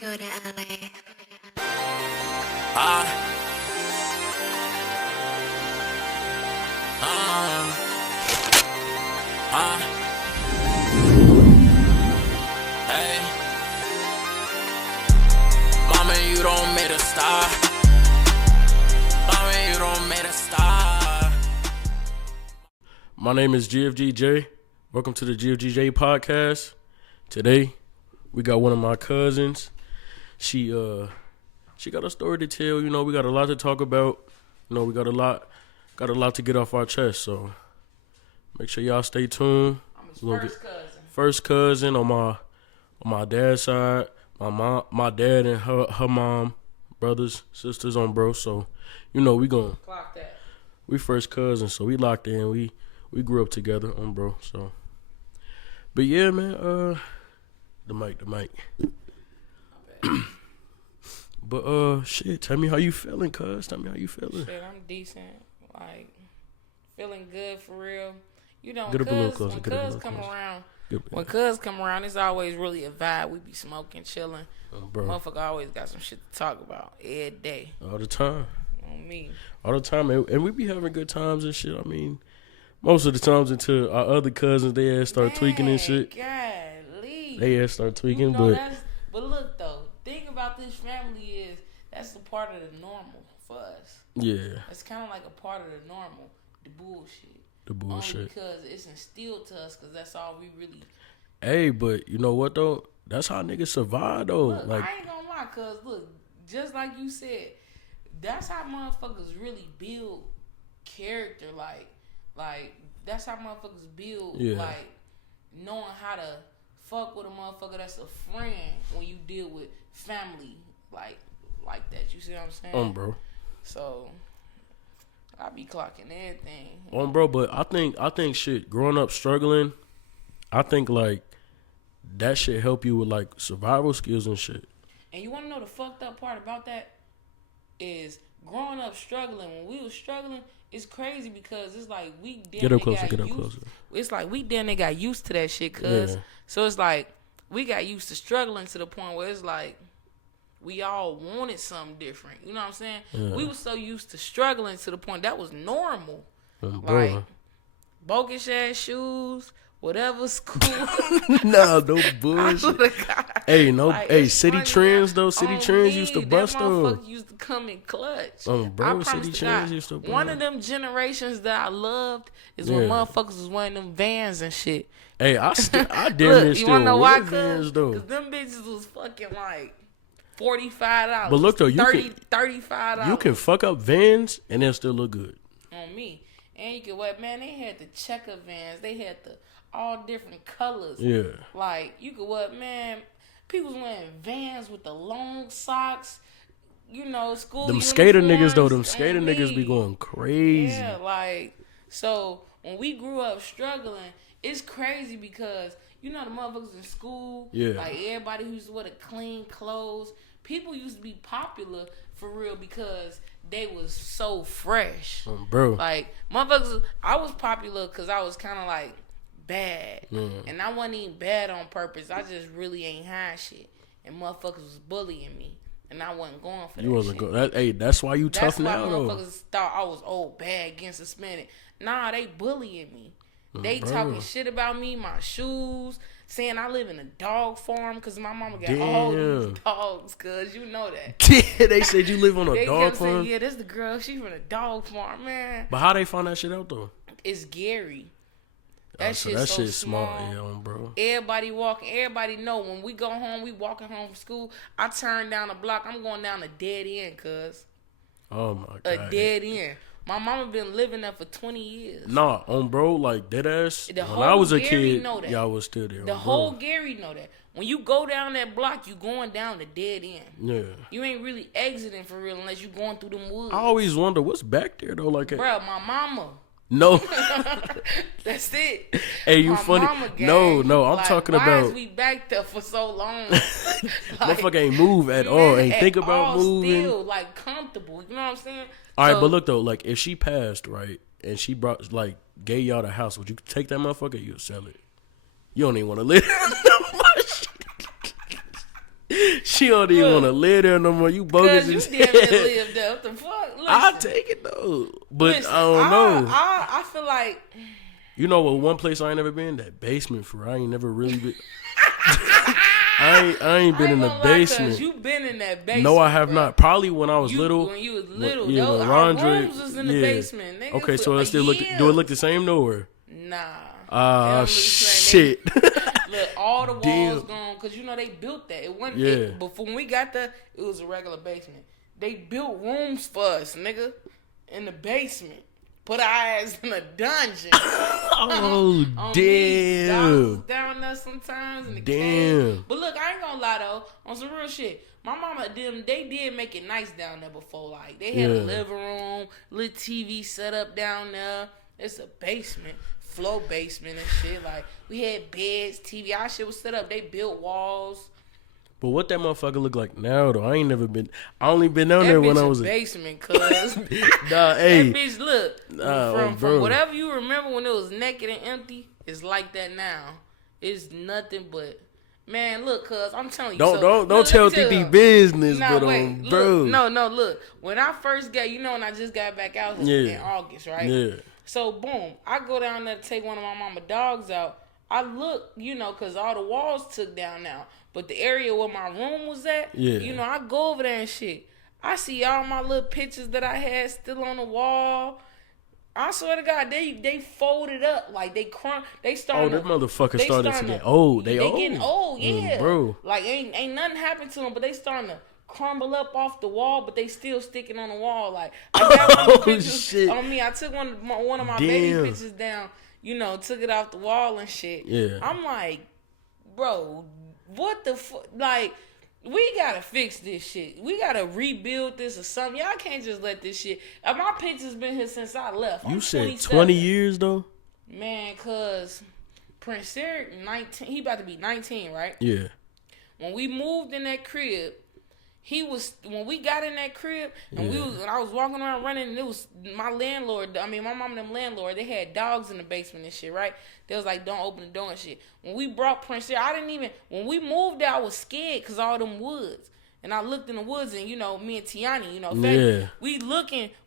wanna go to LA. Hey, mama, you don't make a star. Mama, you don't make a star. My name is GFG JAY. Welcome to the GFG JAY podcast. Today, we got one of my cousins. She got a story to tell. You know, we got a lot to talk about. You know, we got a lot to get off our chest. So make sure y'all stay tuned. I'm his first cousin. First cousin on my dad's side. My dad and her mom, brothers, sisters on bro. So, you know, we gonna Clock that. we first cousins, so we locked in. We grew up together on bro. So, but yeah, man. The mic. But shit. Tell me how you feeling, cuz. Tell me how you feeling. Shit, I'm decent. Like, feeling good for real. You know, Get up a little cuz closer, when get up a cuz little come closer. around, Good, when cuz come around, it's always really a vibe. We be smoking, chilling. bro. Motherfucker always got some shit to talk about every day All the time. on me. All the time. And we be having good times and shit. I mean, most of the times until our other cousins, they ass start tweaking and shit. Golly. They ass start tweaking, You know, but but look though, thing about this family is that's a part of the normal for us. yeah, It's kind of like a part of the normal, the bullshit. the Only bullshit. because it's instilled to us, because that's all we really. Hey, but you know what though? That's how niggas survive though. Look, Like, I ain't gonna lie, cause look, just like you said, that's how motherfuckers really build character. Like that's how motherfuckers build. Yeah. Like knowing how to fuck with a motherfucker that's a friend when you deal with family like that. You see what I'm saying? bro. So I be clocking everything. Bro, but I think shit, growing up struggling, I think like that shit help you with like survival skills and shit. And you want to know the fucked up part about that is growing up struggling. When we was struggling, it's crazy because it's like we damn Get up near closer, got get up used- closer. It's like we damn near got used to that shit, cuz. Yeah. So it's like we got used to struggling to the point where it's like we all wanted something different. You know what I'm saying? Yeah. We was so used to struggling to the point that was normal. Bro. Like bogus ass shoes, whatever school. Nah, no I bullshit. swear to God. Hey, no, Like, hey, it's city funny, trends though. on City trends me, used to that bust though. motherfucker used to come in clutch. Bro, I promise city to trends God, used to one bust. of them generations that I loved is when Yeah. motherfuckers was wearing them Vans and shit. Hey, I damn near Look, you still wanna know why? wear Vans though. Cause them bitches was fucking like $45. But look, though, you can- $35 You can fuck up Vans and they'll still look good. on me. And you can wear, man, they had the checker Vans. They had the all different colors. Yeah. Like, you could wear, man, people's wearing Vans with the long socks, you know, school Them skater niggas though, them uniforms skater on niggas be me. going crazy. Yeah, like, so when we grew up struggling, it's crazy because, you know, the motherfuckers in school, Yeah. like everybody who used to wear the clean clothes, people used to be popular for real because they was so fresh. Bro. Like, motherfuckers, I was popular because I was kind of like bad. Yeah. And I wasn't even bad on purpose. I just really ain't high shit. And motherfuckers was bullying me. And I wasn't going for that You wasn't shit. go. Hey, that's why you That's tough why now though. motherfuckers thought I was old, bad, getting suspended. Nah, they bullying me. They bro. talking shit about me, my shoes, saying I live in a dog farm because my mama got all these Damn. dogs, cuz you know that. They said you live on a They dog kept saying, farm. yeah, this the girl, she from a dog farm, man. But how they find that shit out though? It's Gary. Oh, That so shit's that so shit's small. smart, yeah, bro. Everybody walking. Everybody know when we go home, we walking home from school. I turn down the block. I'm going down a dead end, cuz. Oh my A god. dead end. My mama been living there for 20 years. Nah, bro, like dead ass. The When I whole was a Gary kid, know that. y'all was still there. The whole Gary know that. When you go down that block, you going down the dead end. Yeah. You ain't really exiting for real unless you going through them woods. I always wonder what's back there though. Like, Bruh, my mama. no, That's it. hey, you My funny? mama gang. No, I'm Like, talking why about. is we back there for so long? Motherfucker ain't move at all. Ain't at think about all moving. Still, like, comfortable. You know what I'm saying? All right, So, but look though, like if she passed, right, and she brought like gave y'all the house, would you take that motherfucker? Or you'll sell it. You don't even want to live. She don't even want to live there no more. You bogus. Cause you damn near live there. What the fuck? Listen, I'll take it though, but listen, I don't know. I feel like You know what? One place I ain't never been, that basement. For I ain't never really been. I ain't been in the basement. You been in that basement. No, I have bro. not. Probably when I was little. When you was little, yeah, those, when our Rondre, rooms was in the basement. Nigga, okay, for so it still look. Do it look the same though? Or? Nah. Shit. Look, all the walls Damn. gone because you know they built that. It wasn't. Yeah. Before when we got there, it was a regular basement. They built rooms for us, nigga, in the basement. Put our ass in a dungeon. Oh On damn. me, dogs was down there sometimes in the Damn. cave. But look, I ain't gonna lie though. On some real shit, my mama they did make it nice down there before. Like they had a living room, little TV set up down there. It's a basement, floor basement and shit. Like we had beds, TV. Our shit was set up. They built walls. But what that motherfucker look like now though? I ain't never been. I only been down there when I was a basement, cuz. Nah, hey. That bitch, look, from whatever you remember when it was naked and empty, it's like that now. It's nothing but, man, look, cuz, I'm telling you. Don't tell TD business, nah, but wait, bro. Look, look. When I first got, when I just got back out in August, right? Yeah. So, boom, I go down there to take one of my mama dogs out. I look, because all the walls took down now. But the area where my room was at, I go over there and shit. I see all my little pictures that I had still on the wall. I swear to God, they folded up like they starting. Oh, that motherfucker started to get old. They old. Getting old, yeah, bro. Like ain't nothing happened to them, but they starting to crumble up off the wall, but they still sticking on the wall. Like I got one of the pictures shit. on me. I took one of my baby pictures down. Took it off the wall and shit. Yeah. I'm like, bro, what the fuck? Like, we gotta fix this shit. We gotta rebuild this or something. Y'all can't just let this shit. My picture's been here since I left. You I'm said 27. 20 years though? Man, cause Prince Eric 19. He about to be 19, right? Yeah. When we moved in that crib, when we got in that crib and I was walking around running and it was my landlord, my mom and them landlord, they had dogs in the basement and shit, right? They was like, don't open the door and shit. When we brought Prince there, when we moved there, I was scared because all them woods. And I looked in the woods and, me and Tiani,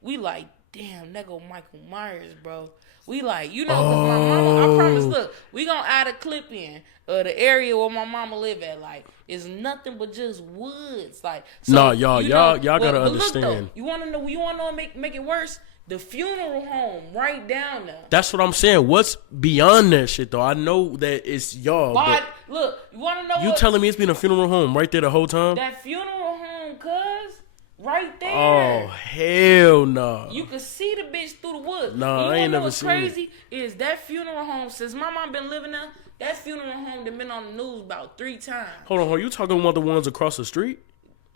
we like, damn, that go Michael Myers, bro. We like, because my mama, I promise, look, we gonna add a clip in the area where my mama live at. Like, it's nothing but just woods. Like, so, y'all gotta understand. Look, though, you wanna know make it worse? The funeral home right down there. That's what I'm saying. What's beyond that shit though? I know that it's y'all. But look, you wanna know? You telling me it's been a funeral home right there the whole time? That funeral home, cuz. Right there. Oh, hell no. You can see the bitch through the woods. No, I ain't never seen it. What's crazy is that funeral home, since my mom been living there, that funeral home done been on the news about 3 times. Hold on, you talking about the ones across the street?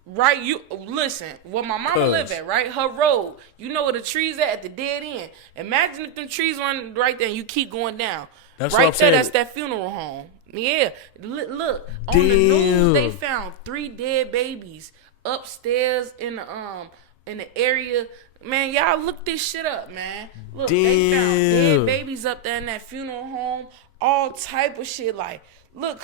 Right, listen, where my mama live at, right? Her road. You know where the trees at the dead end. Imagine if them trees run right there and you keep going down. That's right what I'm saying. That's that funeral home. Yeah. Look, on the news, they found 3 dead babies upstairs in the area. Man, y'all look this shit up, man. Look, they found dead babies up there in that funeral home. All type of shit. Like, look,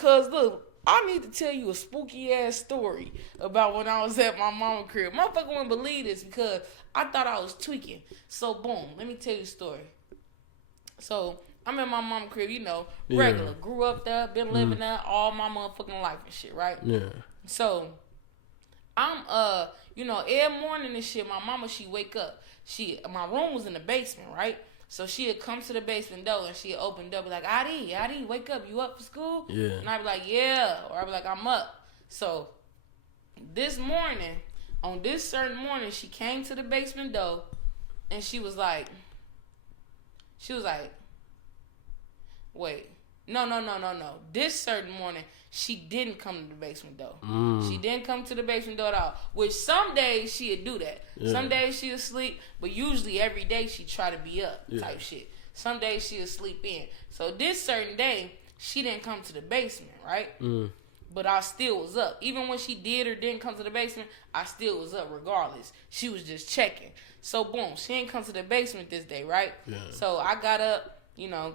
I need to tell you a spooky ass story about when I was at my mama's crib. Motherfucker wouldn't believe this because I thought I was tweaking. So boom, let me tell you a story. So I'm at my mama's crib, regular. Grew up there, been living there all my motherfucking life and shit, right? Yeah. So I'm every morning and shit, my mama, she wake up. My room was in the basement, right? So she'd come to the basement door and she'd open the door, be like, Adi, wake up, you up for school? Yeah. And I'd be like, yeah. Or I'd be like, I'm up. So this morning, on this certain morning, she came to the basement door and she was like, wait, no. This certain morning, she didn't come to the basement door. She didn't come to the basement door at all. Which some days she'd do that. Yeah. Some days she'd sleep, but usually every day she'd try to be up type shit. Some days she'd sleep in. So this certain day, she didn't come to the basement, right? But I still was up. Even when she did or didn't come to the basement, I still was up regardless. She was just checking. So boom, she didn't come to the basement this day, right? Yeah. So I got up,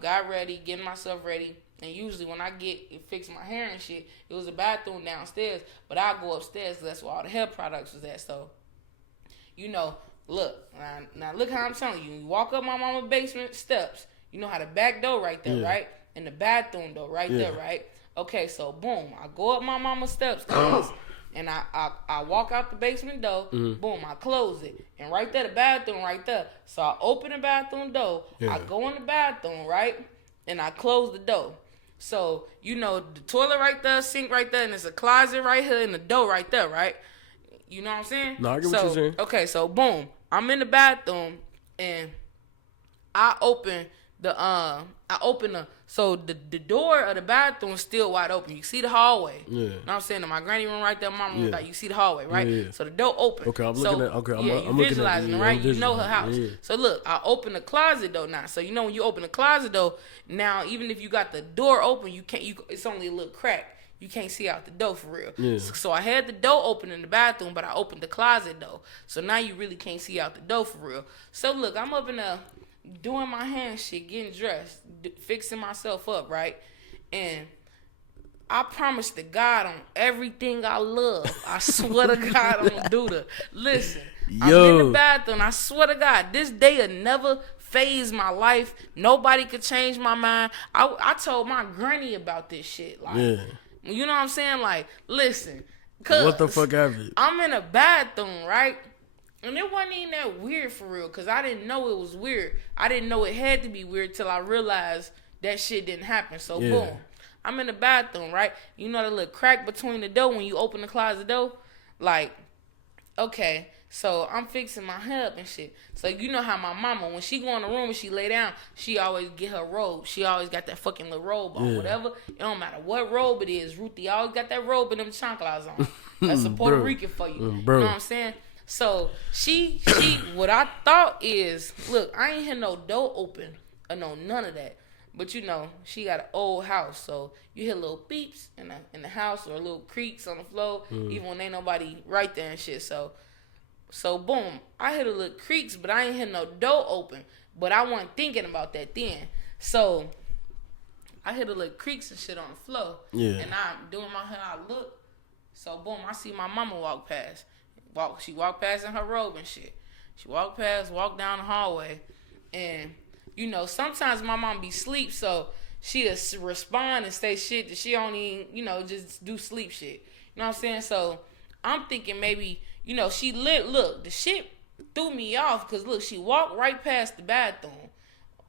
got ready, getting myself ready. And usually when I fix my hair and shit, it was a bathroom downstairs. But I go upstairs because that's where all the hair products was at. So, look. Now look how I'm telling you. You walk up my mama's basement steps. You know how the back door right there, right? And the bathroom door right there, right? Okay, so boom. I go up my mama's steps, and I walk out the basement door. Boom, I close it. And right there, the bathroom right there. So I open the bathroom door. I go in the bathroom, right? And I close the door. So, the toilet right there, sink right there, and there's a closet right here and the door right there, right? You know what I'm saying? No, I get what you're saying. Okay, so boom. I'm in the bathroom and I open so the door of the bathroom is still wide open. You see the hallway. Yeah. You know what I'm saying? In my granny room right there, my room, like, you see the hallway, right? Yeah. So the door open. Okay, I'm looking at I'm visualizing it, right? You know her house. Yeah. So look, I open the closet door now. So when you open the closet door, now even if you got the door open, it's only a little crack. You can't see out the door for real. Yeah. So I had the door open in the bathroom, but I opened the closet door. So now you really can't see out the door for real. So look, I'm up in there doing my hand shit, getting dressed, fixing myself up, right? And I promise to God on everything I love, I swear to God I'm gonna do the. Listen, I'm in the bathroom. I swear to God, this day will never phase my life. Nobody could change my mind. I told my granny about this shit. Like, you know what I'm saying? Like, listen, cause what the fuck happened? I'm in a bathroom, right? And it wasn't even that weird for real, because I didn't know it was weird. I didn't know it had to be weird till I realized that shit didn't happen. So, boom. I'm in the bathroom, right? You know the little crack between the door when you open the closet door? Like, okay, so I'm fixing my hair up and shit. So, you know how my mama, when she go in the room and she lay down, she always get her robe. She always got that fucking little robe on, whatever. It don't matter what robe it is. Ruthie always got that robe and them chanclas on. That's a Puerto Rican for you. You know what I'm saying? So she what I thought is, look, I ain't hear no door open or no none of that. But she got an old house, so you hear little beeps in the house or little creaks on the floor, even when ain't nobody right there and shit. So boom, I hear the little creaks, but I ain't hear no door open. But I wasn't thinking about that then. So I hear the little creaks and shit on the floor. Yeah. And I'm doing my hair, I look. So boom, I see my mama walk past. She walked past in her robe and shit. She walked down the hallway. And, sometimes my mom be asleep, so she'll respond and say shit that she don't even, just do sleep shit. You know what I'm saying? So I'm thinking maybe, she look, the shit threw me off because, look, she walked right past the bathroom,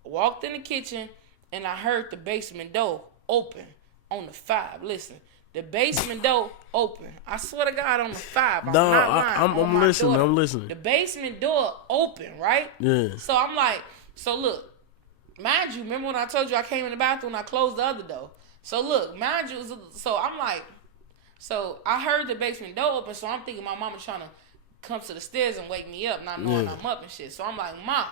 walked in the kitchen, and I heard the basement door open on the 5. Listen. The basement door open. I swear to God on the 5. I'm not lying. I'm listening. I'm listening. The basement door open, right? Yeah. So I'm like, look, mind you, remember when I told you I came in the bathroom and I closed the other door? So look, mind you, so I'm like, so I heard the basement door open, so I'm thinking my mama trying to come to the stairs and wake me up, not knowing I'm up and shit. So I'm like, Ma,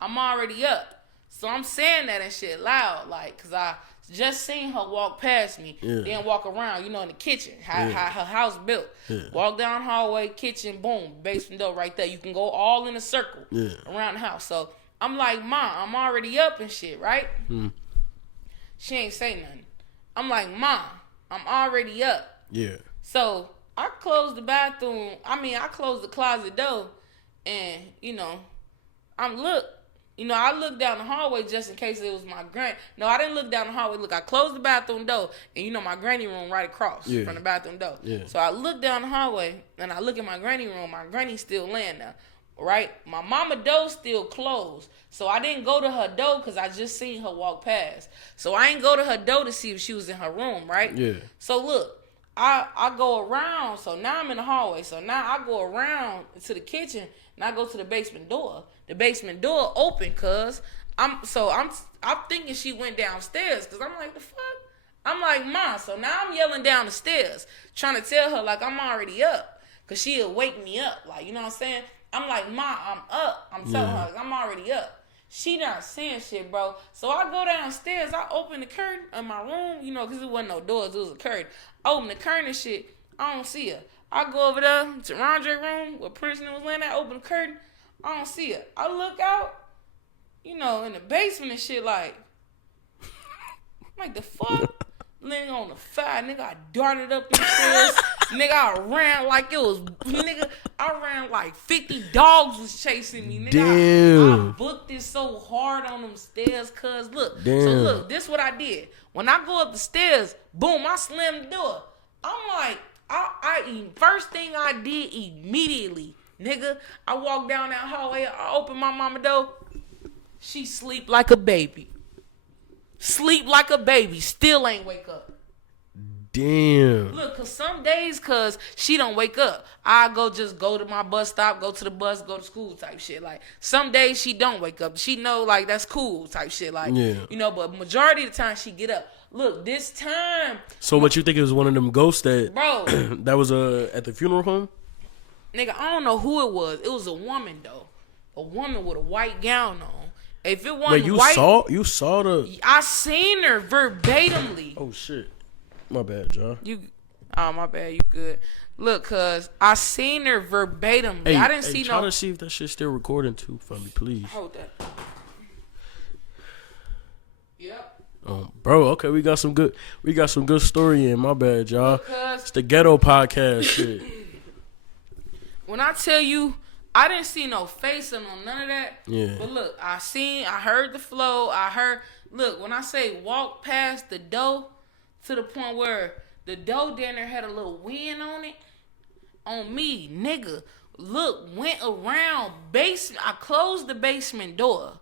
I'm already up. So I'm saying that and shit loud, like, because I just seen her walk past me, then walk around, in the kitchen, how her house built. Yeah. Walk down hallway, kitchen, boom, basement door right there. You can go all in a circle around the house. So I'm like, Ma, I'm already up and shit, right? She ain't say nothing. I'm like, Ma, I'm already up. Yeah. So I closed the bathroom. I closed the closet door, and I looked down the hallway just in case it was my granny. No, I didn't look down the hallway. Look, I closed the bathroom door, and my granny room right across from the bathroom door. Yeah. So I look down the hallway, and I look at my granny room. My granny's still laying there, right? My mama door still closed. So I didn't go to her door because I just seen her walk past. So I ain't go to her door to see if she was in her room, right? Yeah. So look, I go around. So now I'm in the hallway. So now I go around to the kitchen, and I go to the basement door. The basement door open, cuz I'm thinking she went downstairs, cuz I'm like, the fuck? I'm like, Ma, so now I'm yelling down the stairs, trying to tell her like I'm already up, cuz she'll wake me up, like, you know what I'm saying? I'm like, Ma, I'm up. I'm telling her like, I'm already up. She not saying shit, bro. So I go downstairs, I open the curtain in my room, cuz it wasn't no doors, it was a curtain. I open the curtain and shit, I don't see her. I go over there to Rondre's room where Princeton was laying at, open the curtain. I don't see her. I look out, in the basement and shit like, like, the fuck? Nigga on the fire, nigga, I darted up the stairs. Nigga, I ran like it was, nigga, I ran like 50 dogs was chasing me. Nigga, Damn. I booked it so hard on them stairs, cuz, look. Damn. So, look, this what I did. When I go up the stairs, boom, I slammed the door. I'm like, first thing I did immediately, nigga, I walked down that hallway, I opened my mama door. She sleep like a baby. Sleep like a baby. Still ain't wake up. Damn. Look, cause some days, cause she don't wake up, I go to my bus stop, go to the bus, go to school type shit. Like, some days she don't wake up. She know, like, that's cool type shit. Like, yeah. You know, but majority of the time she get up. Look, this time. So what you think it was one of them ghosts that Bro. that was at the funeral home? Nigga, I don't know who it was. It was a woman, though. A woman with a white gown on. If it wasn't Wait, you white, saw the? I seen her verbatimly. Oh shit, my bad, John. My bad. You good? Look, cuz I seen her verbatimly. Hey, I didn't see try no. to see if that shit's still recording too for me, please. Hold that. Yep. Bro, okay, we got some good story in. My bad, y'all. Because It's the ghetto podcast shit. when I tell you, I didn't see no face on none of that. Yeah. But look, I heard the flow. Look, when I say walk past the door to the point where the door down there had a little wind on it, on me, nigga, look, went around basement. I closed the basement door.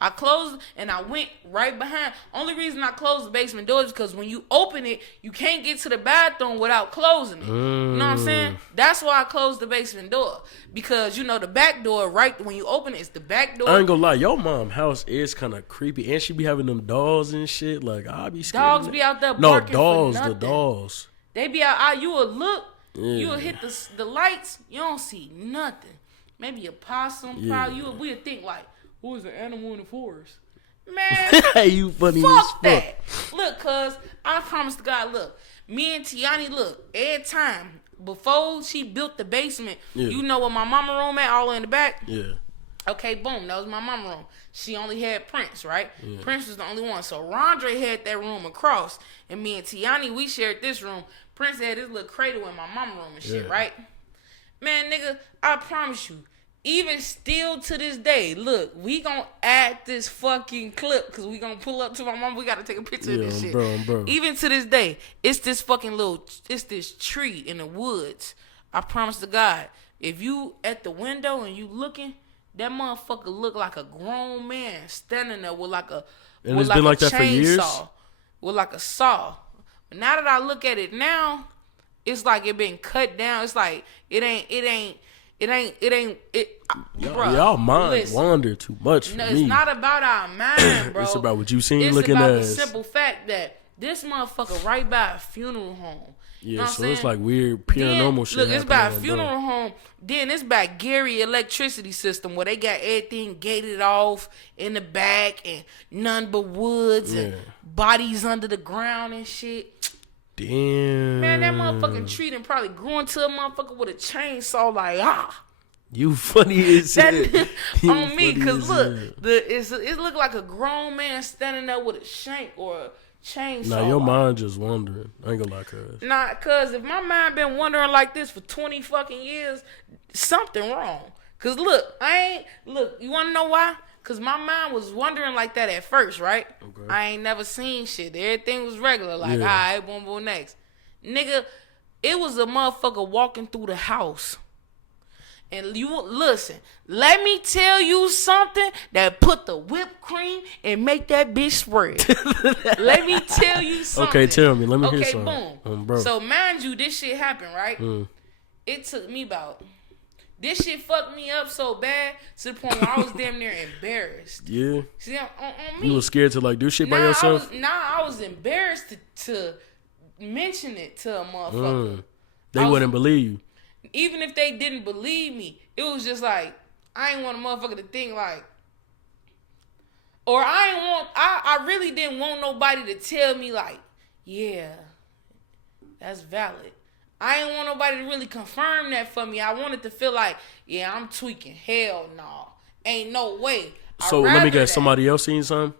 I closed and I went right behind. Only reason I closed the basement door is because when you open it, you can't get to the bathroom without closing it. You know what I'm saying? That's why I closed the basement door. Because, you know, the back door, right when you open it, it's the back door. I ain't gonna lie, your mom house is kind of creepy, and she be having them dolls and shit. Like, I be scared. Dogs be out there No, barking dolls, for the nothing. dolls. They be out, you will look, Yeah. you will hit the lights, you don't see nothing. Maybe a possum, probably. We'd think like, who is an animal in the forest? Man, Hey, you funny as fuck fuck. that. Look, cuz, I promise to God, look, me and Tiani, look, every time, before she built the basement, you know where my mama room at, all in the back? Yeah. Okay, boom, that was my mama room. She only had Prince, right? Yeah. Prince was the only one. So Rondre had that room across, and me and Tiani, we shared this room. Prince had his little cradle in my mama room and shit, right? Man, nigga, I promise you, even still to this day, look, we gonna add this fucking clip because we gonna pull up to my mom. We gotta take a picture of this shit. Bro. Even to this day, it's this tree in the woods. I promise to God, if you at the window and you looking, that motherfucker look like a grown man standing there with like a And it's been like that for years? With like a saw. But now that I look at it now, it's like it been cut down. It's like Y'all mind wander too much for me. It's not about our mind, bro. It's about what you seen it's looking about at. the simple fact that this motherfucker right by a funeral home. Yeah, you know so it's like weird paranormal shit. Look, it's by a happening, funeral home. Then it's by Gary electricity system where they got everything gated off in the back and none but woods and bodies under the ground and shit. Damn. Man, that motherfucking tree done probably grew into a motherfucker with a chainsaw like, You funny as hell. On me, because look, it looked like a grown man standing there with a shank or a chainsaw. Nah, your mind just wandering. I ain't gonna lie, cuz. Nah, cuz if my mind been wandering like this for 20 fucking years, something wrong. Cause look, you wanna know why? Cause my mind was wandering like that at first, right? Okay. I ain't never seen shit. Everything was regular. Like, all right, boom, next. Nigga, it was a motherfucker walking through the house. And you listen, let me tell you something that put the whipped cream and make that bitch spread. Let me tell you something. Okay, tell me. Let me hear something. Okay, boom. Bro. So mind you, this shit happened, right? It took me this shit fucked me up so bad to the point where I was damn near embarrassed. Yeah. See, on me. You was scared to like do shit by yourself? I was embarrassed to mention it to a motherfucker. They wouldn't believe you. Even if they didn't believe me, it was just like, I ain't want a motherfucker to think like, or I really didn't want nobody to tell me like, yeah, that's valid. I ain't want nobody to really confirm that for me. I wanted to feel like, yeah, I'm tweaking. Hell no. Ain't no way. So let me guess, somebody else seen something?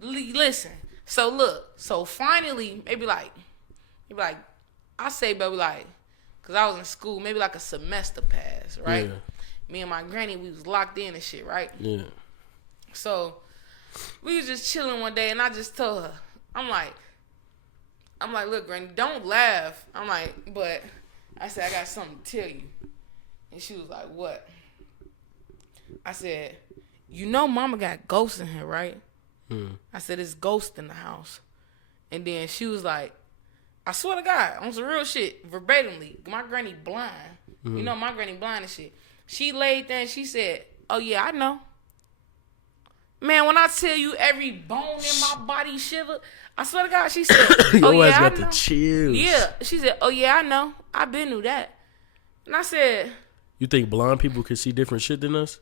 Listen, So look, so finally, maybe like, I say, baby, like, cause I was in school, maybe like a semester passed, right? Yeah. Me and my granny, we was locked in and shit, right? Yeah. So we was just chilling one day, and I just told her, I'm like, look, granny, don't laugh. I'm like, but I said, I got something to tell you. And she was like, what? I said, you know mama got ghosts in here, right? I said, it's ghosts in the house. And then she was like, I swear to God, on some real shit, verbatimly, my granny blind. You know my granny blind and shit. She laid there and she said, oh yeah, I know. Man, when I tell you every bone in my body shivered, I swear to God, she said, oh yeah, I know. The chills. Yeah, she said, oh yeah, I know. I been knew that. And I said, you think blind people can see different shit than us?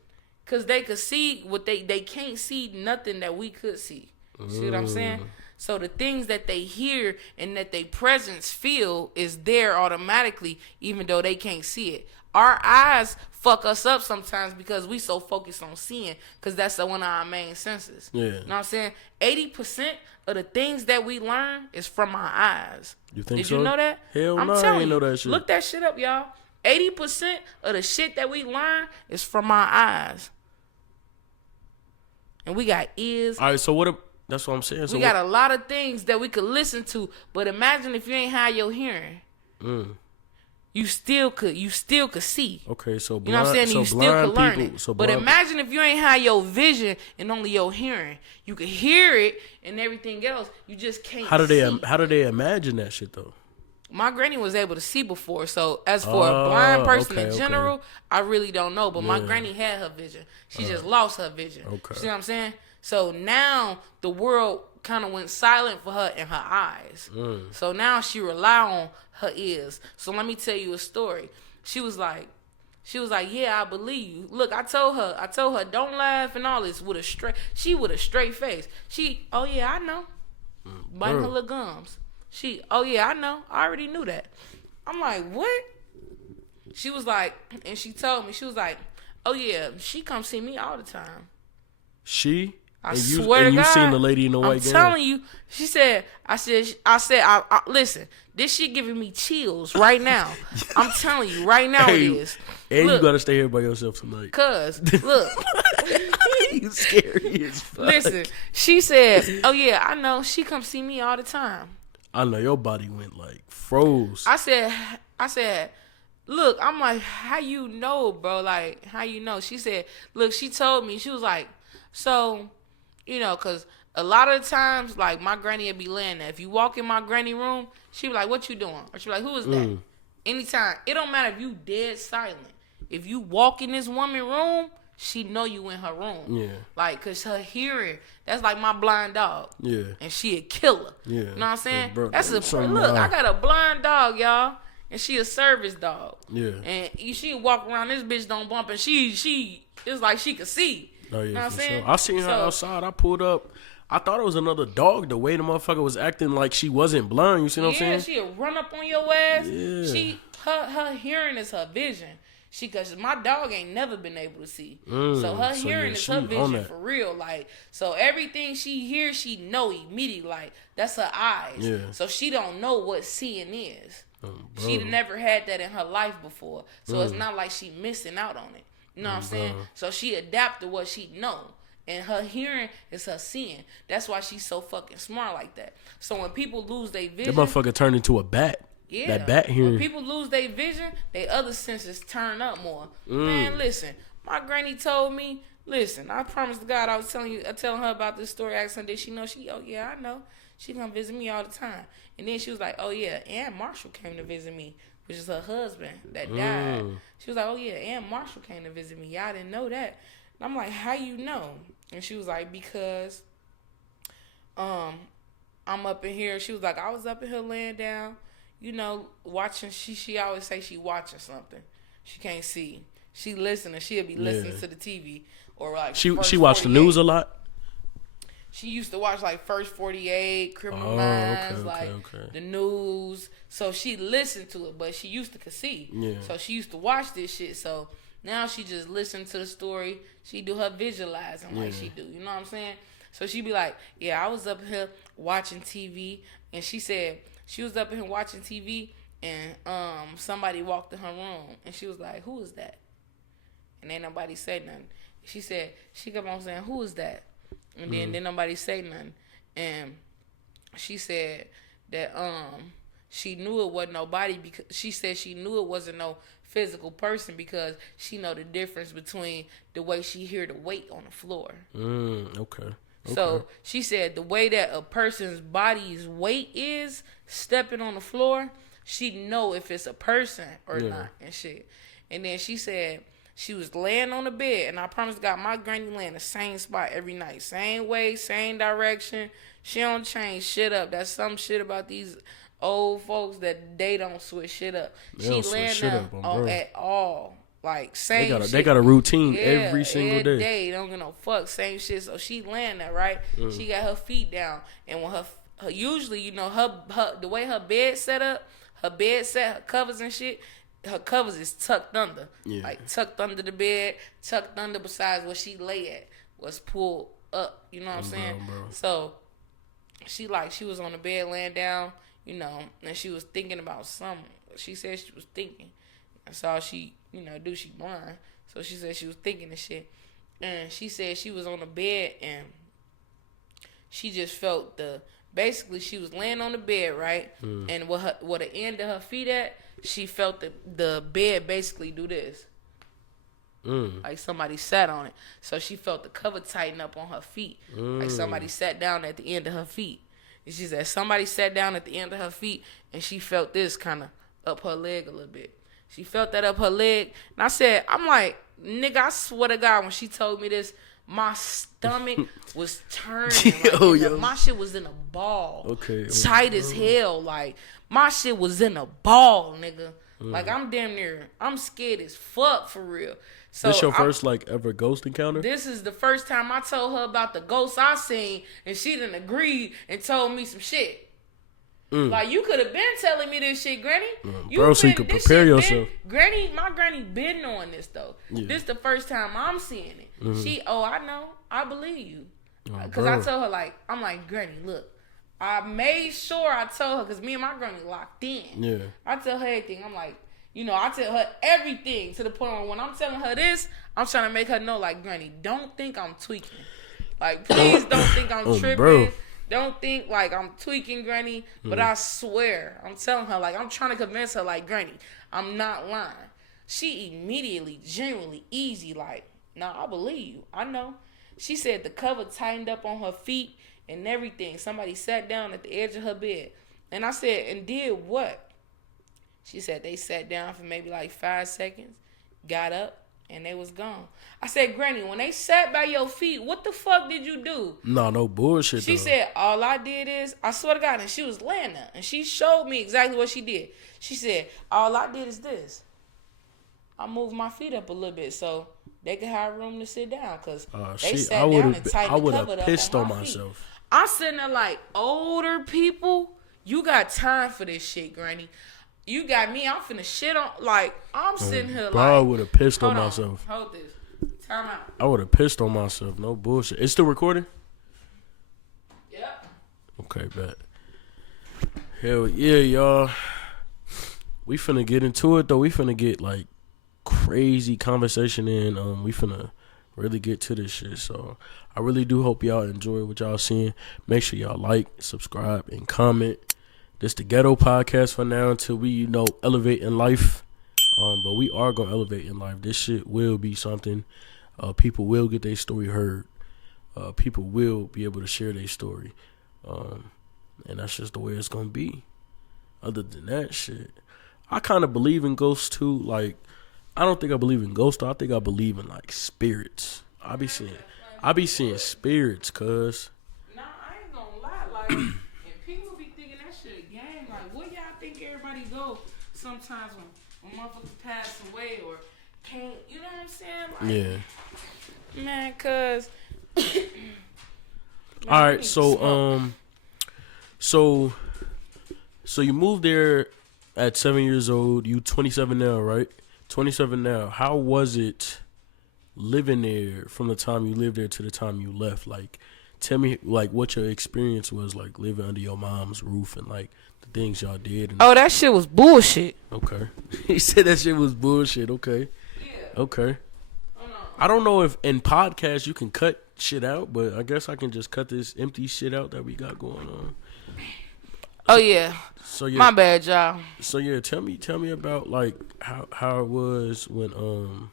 because they could see what they can't see nothing that we could see. See what I'm saying? So the things that they hear and that they presence feel is there automatically, even though they can't see it. Our eyes fuck us up sometimes because we so focused on seeing, because that's one of our main senses. Yeah. You know what I'm saying? 80% of the things that we learn is from our eyes. You think Did so? you know that? Hell I'm no, I telling ain't you. know that shit. Look that shit up, y'all. 80% of the shit that we learn is from our eyes. And we got ears. All right, so what? That's what I'm saying. So we got a lot of things that we could listen to, but imagine if you ain't had your hearing. You still could see. Okay, so blind, you know what I'm saying? So you still could learn people, it. so but imagine if you ain't had your vision and only your hearing. You could hear it and everything else. You just can't How do see. they imagine that shit though? My granny was able to see before, so as for a blind person okay, in general, I really don't know. But my granny had her vision. She just lost her vision. Okay. See what I'm saying? So now the world kind of went silent for her in her eyes. So now she rely on her ears. So let me tell you a story. She was like, yeah, I believe you. Look, I told her, don't laugh and all this with a straight face. Oh yeah, I know. Biting her little gums. Oh yeah, I know. I already knew that. I'm like, what? She was like, and she told me, she was like, oh yeah, she come see me all the time. I swear to God, you seen the lady in the white gown? I'm telling you. She said, I listen, this shit giving me chills right now. I'm telling you, right now it is. And look, you gotta stay here by yourself tonight. Cause, look. You scary as fuck. Listen, she said, oh yeah, I know. She come see me all the time. I know your body went like froze. I said, look, I'm like, how you know, bro? Like, how you know? She said, look, she told me, she was like, so, you know, because a lot of times, like, my granny would be laying there. If you walk in my granny room, she be like, what you doing? Or she be like, who is that? Anytime. It don't matter if you dead silent. If you walk in this woman room, she know you in her room. Yeah. Like, because her hearing, that's like my blind dog. Yeah. And she a killer. Yeah. You know what I'm saying? Bro, That's look, I got a blind dog, y'all. And she a service dog. Yeah. And she walk around, this bitch don't bump, and she it's like she could see. Oh yeah, you know what I'm saying? Sure. I seen her outside. I pulled up. I thought it was another dog. The way the motherfucker was acting like she wasn't blind. You see what I'm saying? Yeah, she'll run up on your ass. Yeah. Her hearing is her vision. Cause my dog ain't never been able to see. So her hearing is her vision for real. Like, so everything she hears, she know immediately. Like, that's her eyes. Yeah. So she don't know what seeing is. She never had that in her life before. So it's not like she missing out on it. You know what I'm saying? So she adapt to what she know. And her hearing is her seeing. That's why she's so fucking smart like that. So when people lose their vision, that motherfucker turned into a bat. yeah, that bat hearing. when people lose their vision, their other senses turn up more. Man, listen, my granny told me, listen, I promise to God I was telling her about this story, asking her, did she know? Oh yeah, I know. She come visit me all the time. And then she was like, oh yeah, Aunt Marshall came to visit me, which is her husband that died. She was like, oh yeah, Aunt Marshall came to visit me. Y'all didn't know that. And I'm like, how you know? And she was like, because I'm up in here. She was like, I was up in here laying down, you know, watching. She always say she watching something. She can't see. She listening. She'll be listening to the TV or like. She watched the news a lot. She used to watch like First 48, Criminal Minds, the news. So she listened to it, but she used to see. Yeah. So she used to watch this shit. So now she just listen to the story. She do her visualizing like she do. You know what I'm saying? So she be like, yeah, I was up here watching TV, and she said she was up here watching TV, and somebody walked in her room, and she was like, who is that? And ain't nobody say nothing. She said, she kept on saying, who is that? And then nobody say nothing. And she said that she knew it wasn't nobody, because she said she knew it wasn't no physical person, because she know the difference between the way she hear the weight on the floor. Okay. So she said the way that a person's body's weight is stepping on the floor, she know if it's a person or not and shit. And then she said she was laying on the bed, and I promise God, my granny laying the same spot every night. Same way, same direction. She don't change shit up. That's some shit about these old folks that they don't switch shit up. She laying there at all. Like, same shit. They got a routine every single day. They don't give no fuck. Same shit. So she laying there, right? She got her feet down. And when her usually, you know, her the way her bed set up, her covers and shit, her covers is tucked under. Yeah. Like, tucked under the bed, tucked under besides where she lay at, was pulled up. You know what I'm saying? Bro. So she was on the bed laying down, you know, and she was thinking about something. She said she was thinking. That's all she, you know, do. She blind. So she said she was thinking and shit. And she said she was on the bed, and she just felt basically she was laying on the bed, right? And where the end of her feet at, she felt the bed basically do this. Like somebody sat on it. So she felt the cover tighten up on her feet. Like somebody sat down at the end of her feet. And she said somebody sat down at the end of her feet, and she felt this kind of up her leg a little bit. She felt that up her leg. And I said, I'm like, nigga, I swear to God, when she told me this, my stomach was turning. Like, my shit was in a ball. Okay. Tight as hell. Like, my shit was in a ball, nigga. Like, I'm scared as fuck, for real. So this your first, ever ghost encounter? This is the first time I told her about the ghosts I seen, and she done agreed and told me some shit. Like, you could have been telling me this shit, Granny. So you could prepare yourself. My granny been knowing this, though. Yeah. This the first time I'm seeing it. I know. I believe you. Because I told her, I'm like, Granny, look. I made sure I told her, because me and my granny locked in. Yeah. I tell her everything. I'm like, you know, I tell her everything, to the point where when I'm telling her this, I'm trying to make her know, like, Granny, don't think I'm tweaking. Like, please don't think I'm tripping. Bro. Don't think like I'm tweaking, Granny, but I swear, I'm telling her, like, I'm trying to convince her, like, Granny, I'm not lying. She immediately, genuinely, easy, like, nah, I believe you. I know. She said the cover tightened up on her feet and everything. Somebody sat down at the edge of her bed. And I said, and did what? She said they sat down for maybe 5 seconds, got up, and they was gone. I said, Granny, when they sat by your feet, what the fuck did you do? No bullshit. She said, all I did is, I swear to God, and she was laying there, and she showed me exactly what she did. She said, all I did is this. I moved my feet up a little bit so they could have room to sit down, because they sat down and tightened the cover up. I would have pissed on myself. I'm sitting there like, older people, you got time for this shit, Granny. You got me. I'm finna shit on. Like, I'm sitting here bro, I would have pissed on myself. Hold this. Time out. I would have pissed on myself. No bullshit. It's still recording? Yep. Okay, bet. Hell yeah, y'all. We finna get into it, though. We finna get, crazy conversation in. We finna really get to this shit. So, I really do hope y'all enjoy what y'all seeing. Make sure y'all like, subscribe, and comment. This the Ghetto Podcast for now until we, elevate in life. But we are going to elevate in life. This shit will be something. People will get their story heard. People will be able to share their story. And that's just the way it's going to be. Other than that shit, I kind of believe in ghosts too. I don't think I believe in ghosts. I think I believe in, spirits. I be seeing spirits, cuz. Nah, I ain't going to lie. People be thinking that shit a game. Like, where y'all think everybody go sometimes when motherfuckers pass away or can't, you know what I'm saying? Yeah. Man, cuz. All right, so you moved there at 7 years old. You 27 now, right? 27 now. How was it living there from the time you lived there to the time you left? tell me like what your experience was like living under your mom's roof and like the things y'all did. And, Oh, that shit was bullshit. okay. He said that shit was bullshit. Okay. Yeah. Okay. I don't know if in podcasts you can cut shit out, but I guess I can just cut this empty shit out that we got going on. Oh yeah. So yeah, My bad, y'all. So yeah, tell me about like how it was when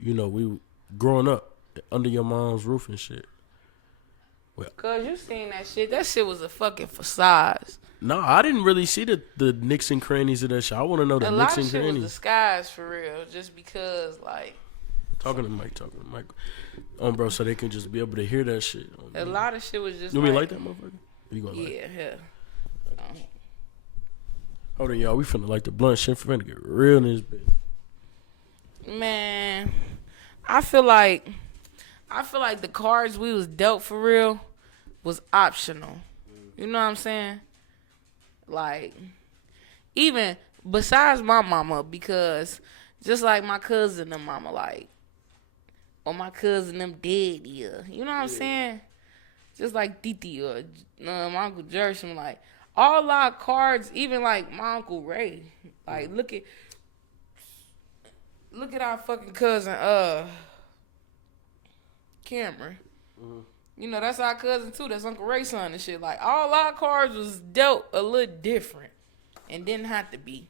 you know, we growing up under your mom's roof and shit. Well, Cause you seen that shit. That shit was a fucking facade. no, I didn't really see the nicks and crannies of that shit. I want to know the A nicks lot and of shit was crannies. disguised for real, just because like Talking to Mike. Bro, so they can just be able to hear that shit. a lot of shit was just. You mean like that, motherfucker? You gonna like? Yeah. Hold on, y'all. We finna like the blunt shit. Finna get real in this bitch. Man, I feel like the cards we was dealt for real was optional. You know what I'm saying? Like, even besides my mama, because just like my cousin and mama, like, or my cousin them dead, yeah. You know what I'm saying? Just like Titi or my Uncle Jersham, like, all our cards, even like my Uncle Ray, like, look at our fucking cousin, Cameron. Mm-hmm. You know, that's our cousin too. That's Uncle Ray's son and shit. Like, all our cards was dealt a little different and didn't have to be.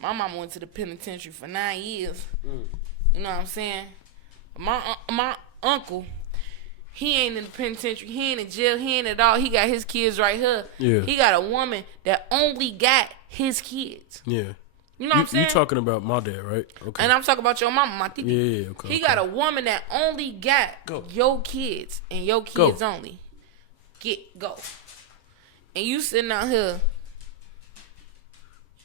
My mama went to the penitentiary for 9 years. You know what I'm saying? My uncle, he ain't in the penitentiary. He ain't in jail. He ain't at all. He got his kids right here. Yeah. He got a woman that only got his kids. Yeah. You know what I'm saying? You talking about my dad, right? Okay. And I'm talking about your mama, my titi. Yeah, okay. He got a woman that only got your kids and your kids only. Go. And you sitting out here,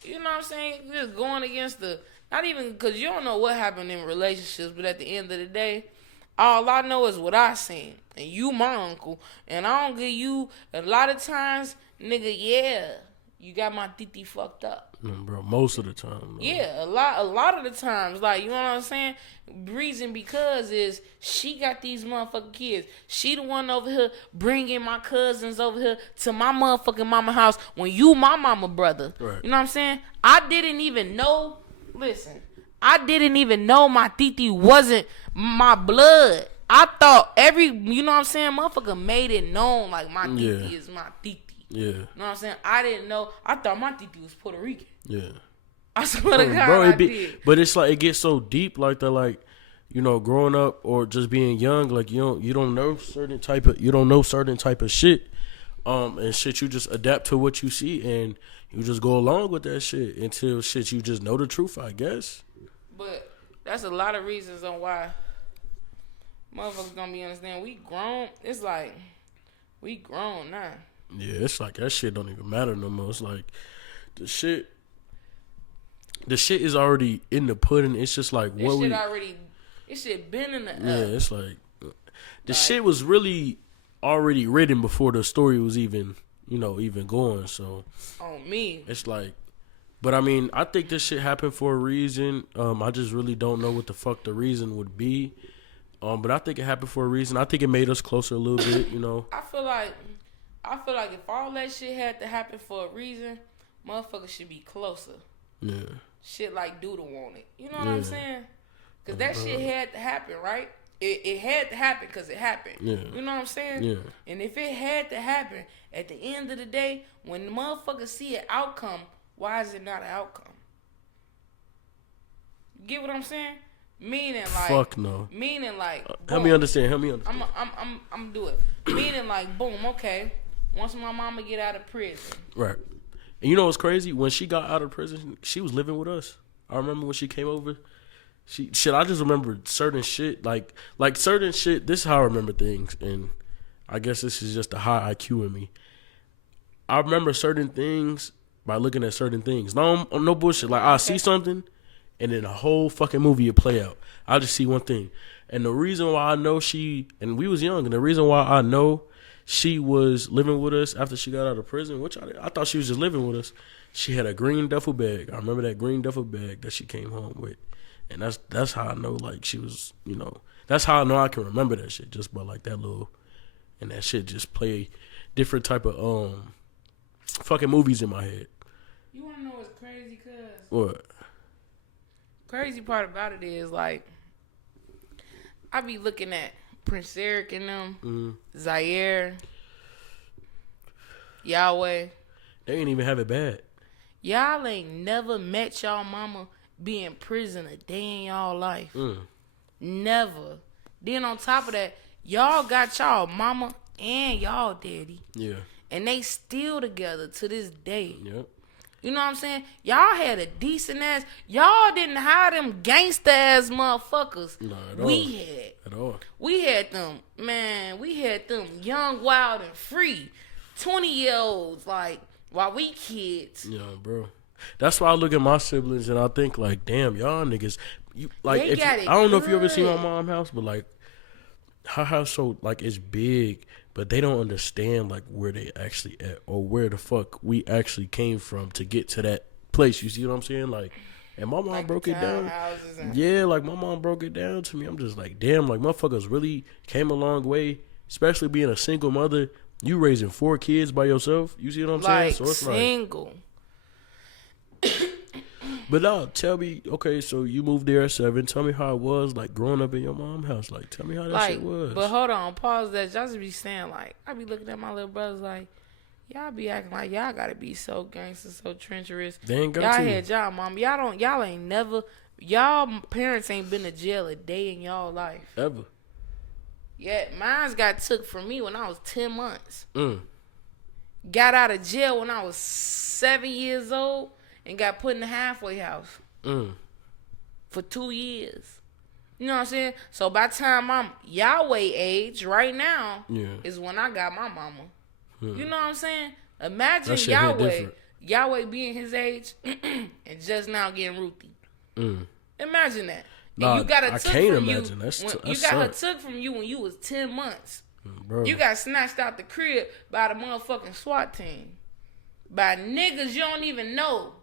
you know what I'm saying? Just going against not even because you don't know what happened in relationships, but at the end of the day, all I know is what I seen. And you my uncle. And I don't give you, a lot of times, nigga, yeah, you got my titi fucked up. Bro, most of the time. Bro. Yeah, a lot of the times, like, you know what I'm saying? Reason because is she got these motherfucking kids. She the one over here bringing my cousins over here to my motherfucking mama house when you my mama brother. Right. You know what I'm saying? I didn't even know my titi wasn't my blood. I thought you know what I'm saying? Motherfucker made it known like my titi is my titi. Yeah. You know what I'm saying? I didn't know. I thought my titi was Puerto Rican. Yeah. I swear to God, bro, I did. But it's like it gets so deep, like the like, you know, growing up or just being young, like you don't know certain type of shit, and shit you just adapt to what you see and you just go along with that shit until shit you just know the truth, I guess. But that's a lot of reasons on why motherfuckers gonna be understanding. We grown. It's like we grown now. Yeah, it's like that shit don't even matter no more. It's like the shit is already in the pudding. It's just like This shit been in the yeah. It's like the shit was really already written before the story was even going. So on me, it's like, but I mean, I think this shit happened for a reason. I just really don't know what the fuck the reason would be. But I think it happened for a reason. I think it made us closer a little bit. You know. I feel like if all that shit had to happen for a reason, motherfuckers should be closer. Yeah. Shit like Doodle wanted. You know what I'm saying? Because that shit had to happen, right? It had to happen because it happened. Yeah. You know what I'm saying? Yeah. And if it had to happen, at the end of the day, when the motherfuckers see an outcome, why is it not an outcome? You get what I'm saying? Meaning like fuck no. Meaning like help me understand. I'm do it. Meaning like boom, okay. Once my mama get out of prison. Right. And you know what's crazy? When she got out of prison, she was living with us. I remember when she came over. I just remember certain shit. Like certain shit, this is how I remember things. And I guess this is just the high IQ in me. I remember certain things by looking at certain things. No bullshit. Like, I see something, and then a whole fucking movie will play out. I'll just see one thing. And the reason why I know and we was young, and the reason why I know she was living with us after she got out of prison, which I thought she was just living with us. She had a green duffel bag. I remember that green duffel bag that she came home with. And that's how I know, like, she was, you know, that's how I know I can remember that shit, just by, like, that little and that shit just play different type of fucking movies in my head. You wanna know what's crazy? Cause What? crazy part about it is like I be looking at Prince Eric and them, Zaire, Yahweh. They ain't even have it bad. Y'all ain't never met y'all mama be in prison a day in y'all life. Never. Then on top of that, y'all got y'all mama and y'all daddy. Yeah. And they still together to this day. Yep. You know what I'm saying? Y'all had a decent ass. Y'all didn't have them gangsta ass motherfuckers. No, at all. We had. At all. We had them, man, we had them young, wild, and free 20-year-olds, like, while we kids. Yeah, bro. That's why I look at my siblings and I think like, damn, y'all niggas. You like, They if got you, it I don't know if you ever good. seen my mom's house, but like, her house so like it's big, but they don't understand like where they actually at or where the fuck we actually came from to get to that place. You see what I'm saying? Like, and my mom Like broke it down. townhouses and- Yeah, like my mom broke it down to me. I'm just like, damn, like motherfuckers really came a long way, especially being a single mother. You raising 4 kids by yourself. You see what I'm saying? Like, So it's single. But now, tell me, okay, so you moved there at 7. Tell me how it was, like, growing up in your mom's house. Like, tell me how that Like, shit was. but hold on, pause that. Y'all just be saying, like, I be looking at my little brothers like, y'all be acting like y'all gotta be so gangster, so treacherous. They ain't got y'all to. had y'all mom. Y'all ain't never, y'all parents ain't been to jail a day in y'all life. Ever. Yeah, mine's got took from me when I was 10 months. Mm. Got out of jail when I was 7 years old and got put in the halfway house Mm. for 2 years. You know what I'm saying? So by the time I'm Yahweh age right now Yeah. is when I got my mama. Hmm. You know what I'm saying? Imagine That shit hit Yahweh, different. Yahweh being his age and just now getting Ruthie. Mm. Imagine that. Nah, And you got I her took can't from imagine. you. That's When, that you got her sucks. took from you when you was 10 months. Bro. You got snatched out the crib by the motherfucking SWAT team. By niggas you don't even know.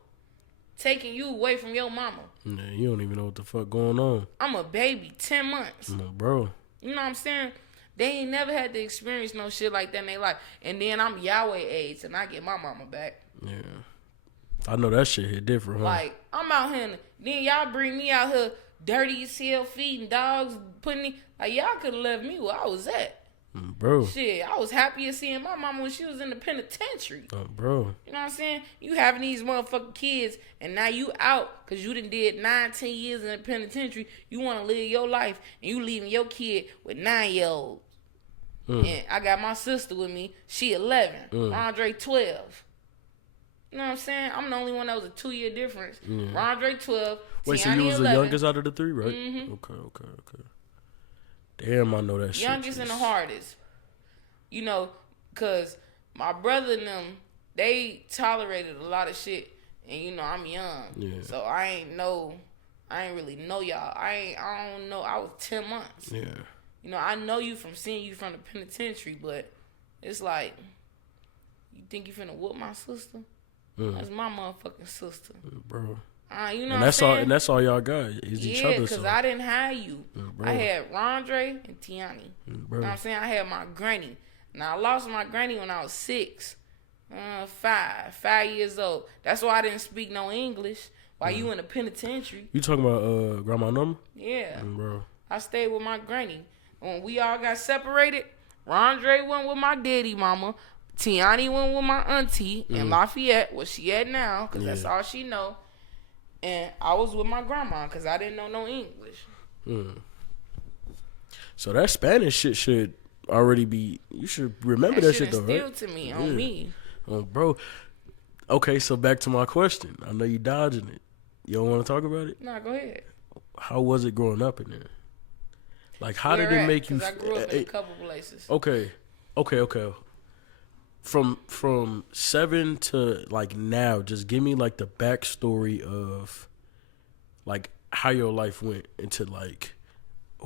Taking you away from your mama. Yeah, you don't even know what the fuck going on. I'm a baby, 10 months. Bro. You know what I'm saying? They ain't never had to experience no shit like that in their life. And then I'm Yahweh age and I get my mama back. Yeah. I know that shit hit different, huh? Like, I'm out here. Then y'all bring me out here dirty as hell, feeding dogs, putting me. Like, y'all could have left me where I was at. Bro. Shit, I was happy as seeing my mama when she was in the penitentiary. Bro. You know what I'm saying? You having these motherfucking kids, and now you out because you done did 9-10 years in the penitentiary. You want to live your life, and you leaving your kid with 9-year-olds. And I got my sister with me. She 11. Andre 12. You know what I'm saying? I'm the only one that was a 2-year difference. Andre 12. Wait, so Tiani you was 11. the youngest out of the 3, right? Mm-hmm. Okay. Damn, I know that shit. Youngest and the hardest. You know, because my brother and them, they tolerated a lot of shit. And, you know, I'm young. Yeah. So I ain't really know y'all. I don't know. I was 10 months. Yeah. You know, I know you from seeing you from the penitentiary, but it's like, you think you finna whoop my sister? That's my motherfucking sister. Bro. You know And what I'm that's all. saying? And that's all y'all got is each Yeah, other. because So. I didn't have you. bro. I had Rondre and Tiani. You Bro. know what I'm saying? I had my granny. Now, I lost my granny when I was 6. 5 years old. That's why I didn't speak no English while you in the penitentiary. You talking about Grandma Number? Yeah. Bro. I stayed with my granny. When we all got separated, Rondre went with my daddy mama. Tiani went with my auntie in Lafayette, where she at now, because that's all she know. And I was with my grandma, because I didn't know no English. So that Spanish shit should already be. You should remember that shit though, still right? to me, on me. Bro. Okay, so back to my question. I know you dodging it. You don't want to talk about it? Nah, go ahead. How was it growing up in there? Like, how did it make you? Because I grew up in a couple places. Okay. From 7 to like now, just give me like the backstory of like how your life went into like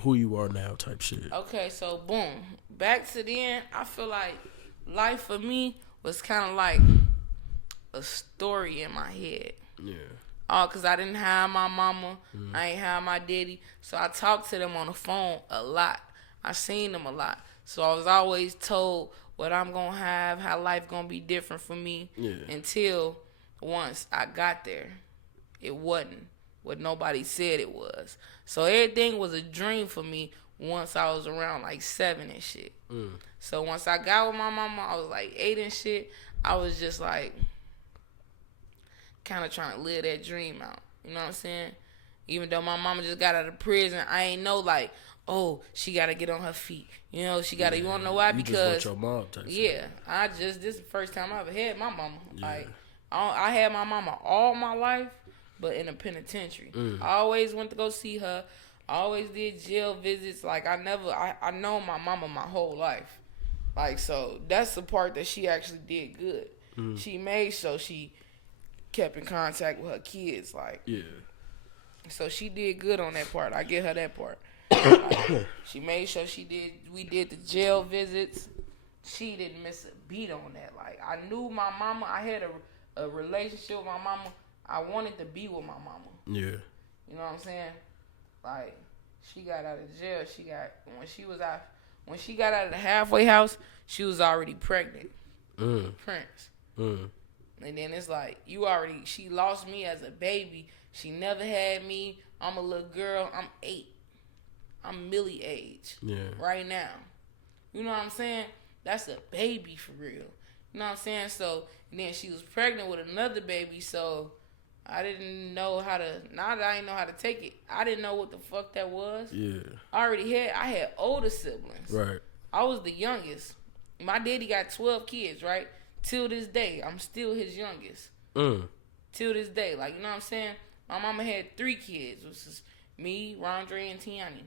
who you are now type shit. Okay, so boom. Back to then, I feel like life for me was kind of like a story in my head. Yeah. Oh, because I didn't have my mama. I ain't have my daddy. So I talked to them on the phone a lot. I seen them a lot. So I was always told what I'm going to have, how life going to be different for me. Yeah. Until once I got there, it wasn't what nobody said it was. So everything was a dream for me once I was around like 7 and shit. So once I got with my mama, I was like 8 and shit. I was just like kind of trying to live that dream out. You know what I'm saying? Even though my mama just got out of prison, I ain't know like, oh, she got to get on her feet. You know, she got to, you want to know why? You Because, just want your mom type yeah, this is the first time I ever had my mama. Yeah. Like, I had my mama all my life, but in a penitentiary. I always went to go see her. I always did jail visits. Like, I know my mama my whole life. Like, so that's the part that she actually did good. She made so she kept in contact with her kids. Like, yeah. so she did good on that part. I give her that part. Like, she made sure we did the jail visits. She didn't miss a beat on that. Like, I knew my mama. I had a relationship with my mama. I wanted to be with my mama. Yeah. You know what I'm saying? Like, she got out of jail. When she got out of the halfway house, she was already pregnant. Prince. And then it's like, she lost me as a baby. She never had me. I'm a little girl. I'm 8. I'm Millie age. Yeah. Right now. You know what I'm saying? That's a baby for real. You know what I'm saying? So, and then she was pregnant with another baby, so I didn't know how to, now that I didn't know how to take it, I didn't know what the fuck that was. Yeah. I had older siblings. Right. I was the youngest. My daddy got 12 kids, right? Till this day, I'm still his youngest. Till this day. Like, you know what I'm saying? My mama had 3 kids, which is me, Rondre, and Tiani.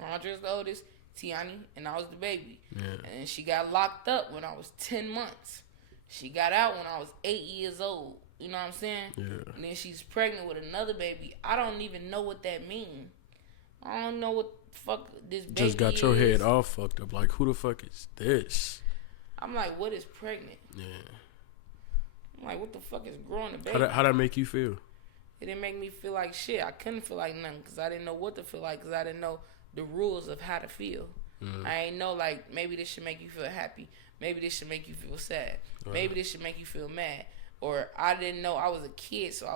Rondre's the oldest, Tiani, and I was the baby. Yeah. And she got locked up when I was 10 months. She got out when I was 8 years old. You know what I'm saying? Yeah. And then she's pregnant with another baby. I don't even know what that means. I don't know what the fuck this baby Just got your is. head all fucked up. Like, who the fuck is this? I'm like, what is pregnant? Yeah. I'm like, what the fuck is growing a baby? How that make you feel? It didn't make me feel like shit. I couldn't feel like nothing because I didn't know what to feel like because I didn't know the rules of how to feel. I ain't know, like, maybe this should make you feel happy. Maybe this should make you feel sad. Right. Maybe this should make you feel mad. Or I didn't know I was a kid, so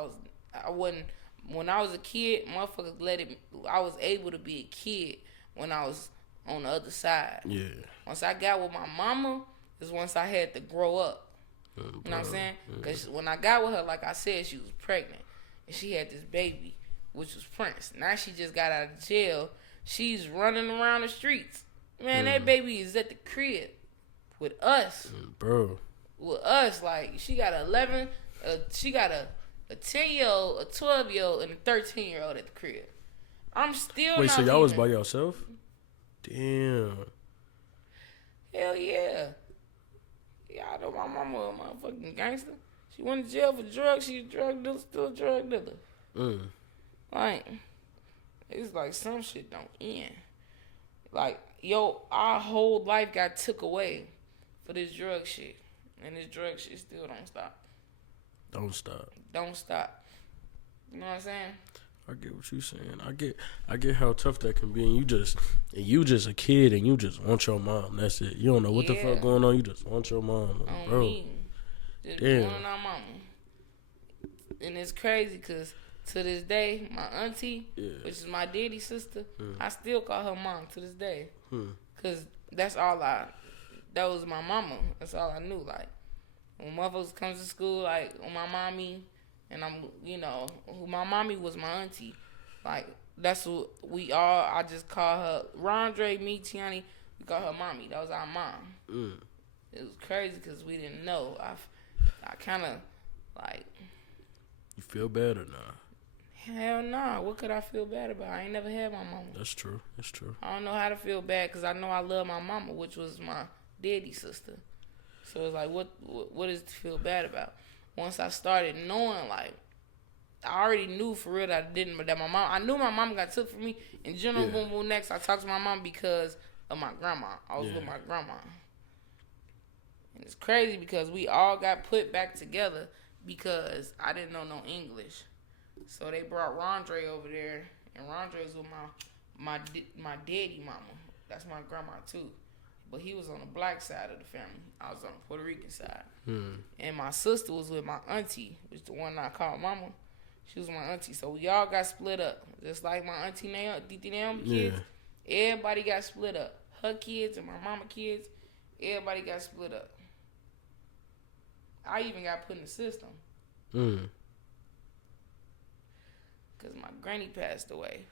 I wasn't. When I was a kid, motherfuckers I was able to be a kid when I was on the other side. Yeah. Once I got with my mama, is once I had to grow up. You know what I'm saying? Because when I got with her, like I said, she was pregnant. And she had this baby, which was Prince. Now she just got out of jail. She's running around the streets. Man, that baby is at the crib with us. Bro. With us. Like, she got a 10-year-old, a 12-year-old, and a 13-year-old at the crib. I'm still Wait, not so y'all was leaving. by yourself? Damn. Hell yeah. Y'all know my mama a motherfucking gangster. She went to jail for drugs. She a drug dealer, still a drug dealer. Like, it's like some shit don't end. Like, our whole life got took away for this drug shit. And this drug shit still don't stop. Don't stop. Don't stop. You know what I'm saying? I get what you saying. I get how tough that can be, and you just a kid, and you just want your mom. That's it. You don't know what the fuck going on. You just want your mom, like, bro. Just Damn. wanting our mama. And it's crazy because to this day, my auntie, which is my daddy's sister, I still call her mom to this day. Because that was my mama. That's all I knew. Like, when motherfuckers comes to school, like, when my mommy, and my mommy was my auntie. Like, that's what I just call her, Rondre, me, Tiani, we call her mommy. That was our mom. It was crazy because we didn't know. I kind of, like... You feel bad or not? Hell nah. What could I feel bad about? I ain't never had my mama. That's true. I don't know how to feel bad because I know I love my mama, which was my daddy's sister. So it's like, what is to feel bad about? Once I started knowing, like, I already knew for real that I knew my mom got took from me. In General Boom Boom Next, I talked to my mom because of my grandma. I was with my grandma. And it's crazy because we all got put back together because I didn't know no English. So they brought Rondre over there, and Rondre was with my daddy mama. That's my grandma too. but he was on the black side of the family. I was on the Puerto Rican side. Mm. And my sister was with my auntie, which is the one I called mama. She was my auntie. So we all got split up. Just like my auntie Titi kids. Yeah. Everybody got split up. Her kids and my mama kids, everybody got split up. I even got put in the system. Mm. Because my granny passed away.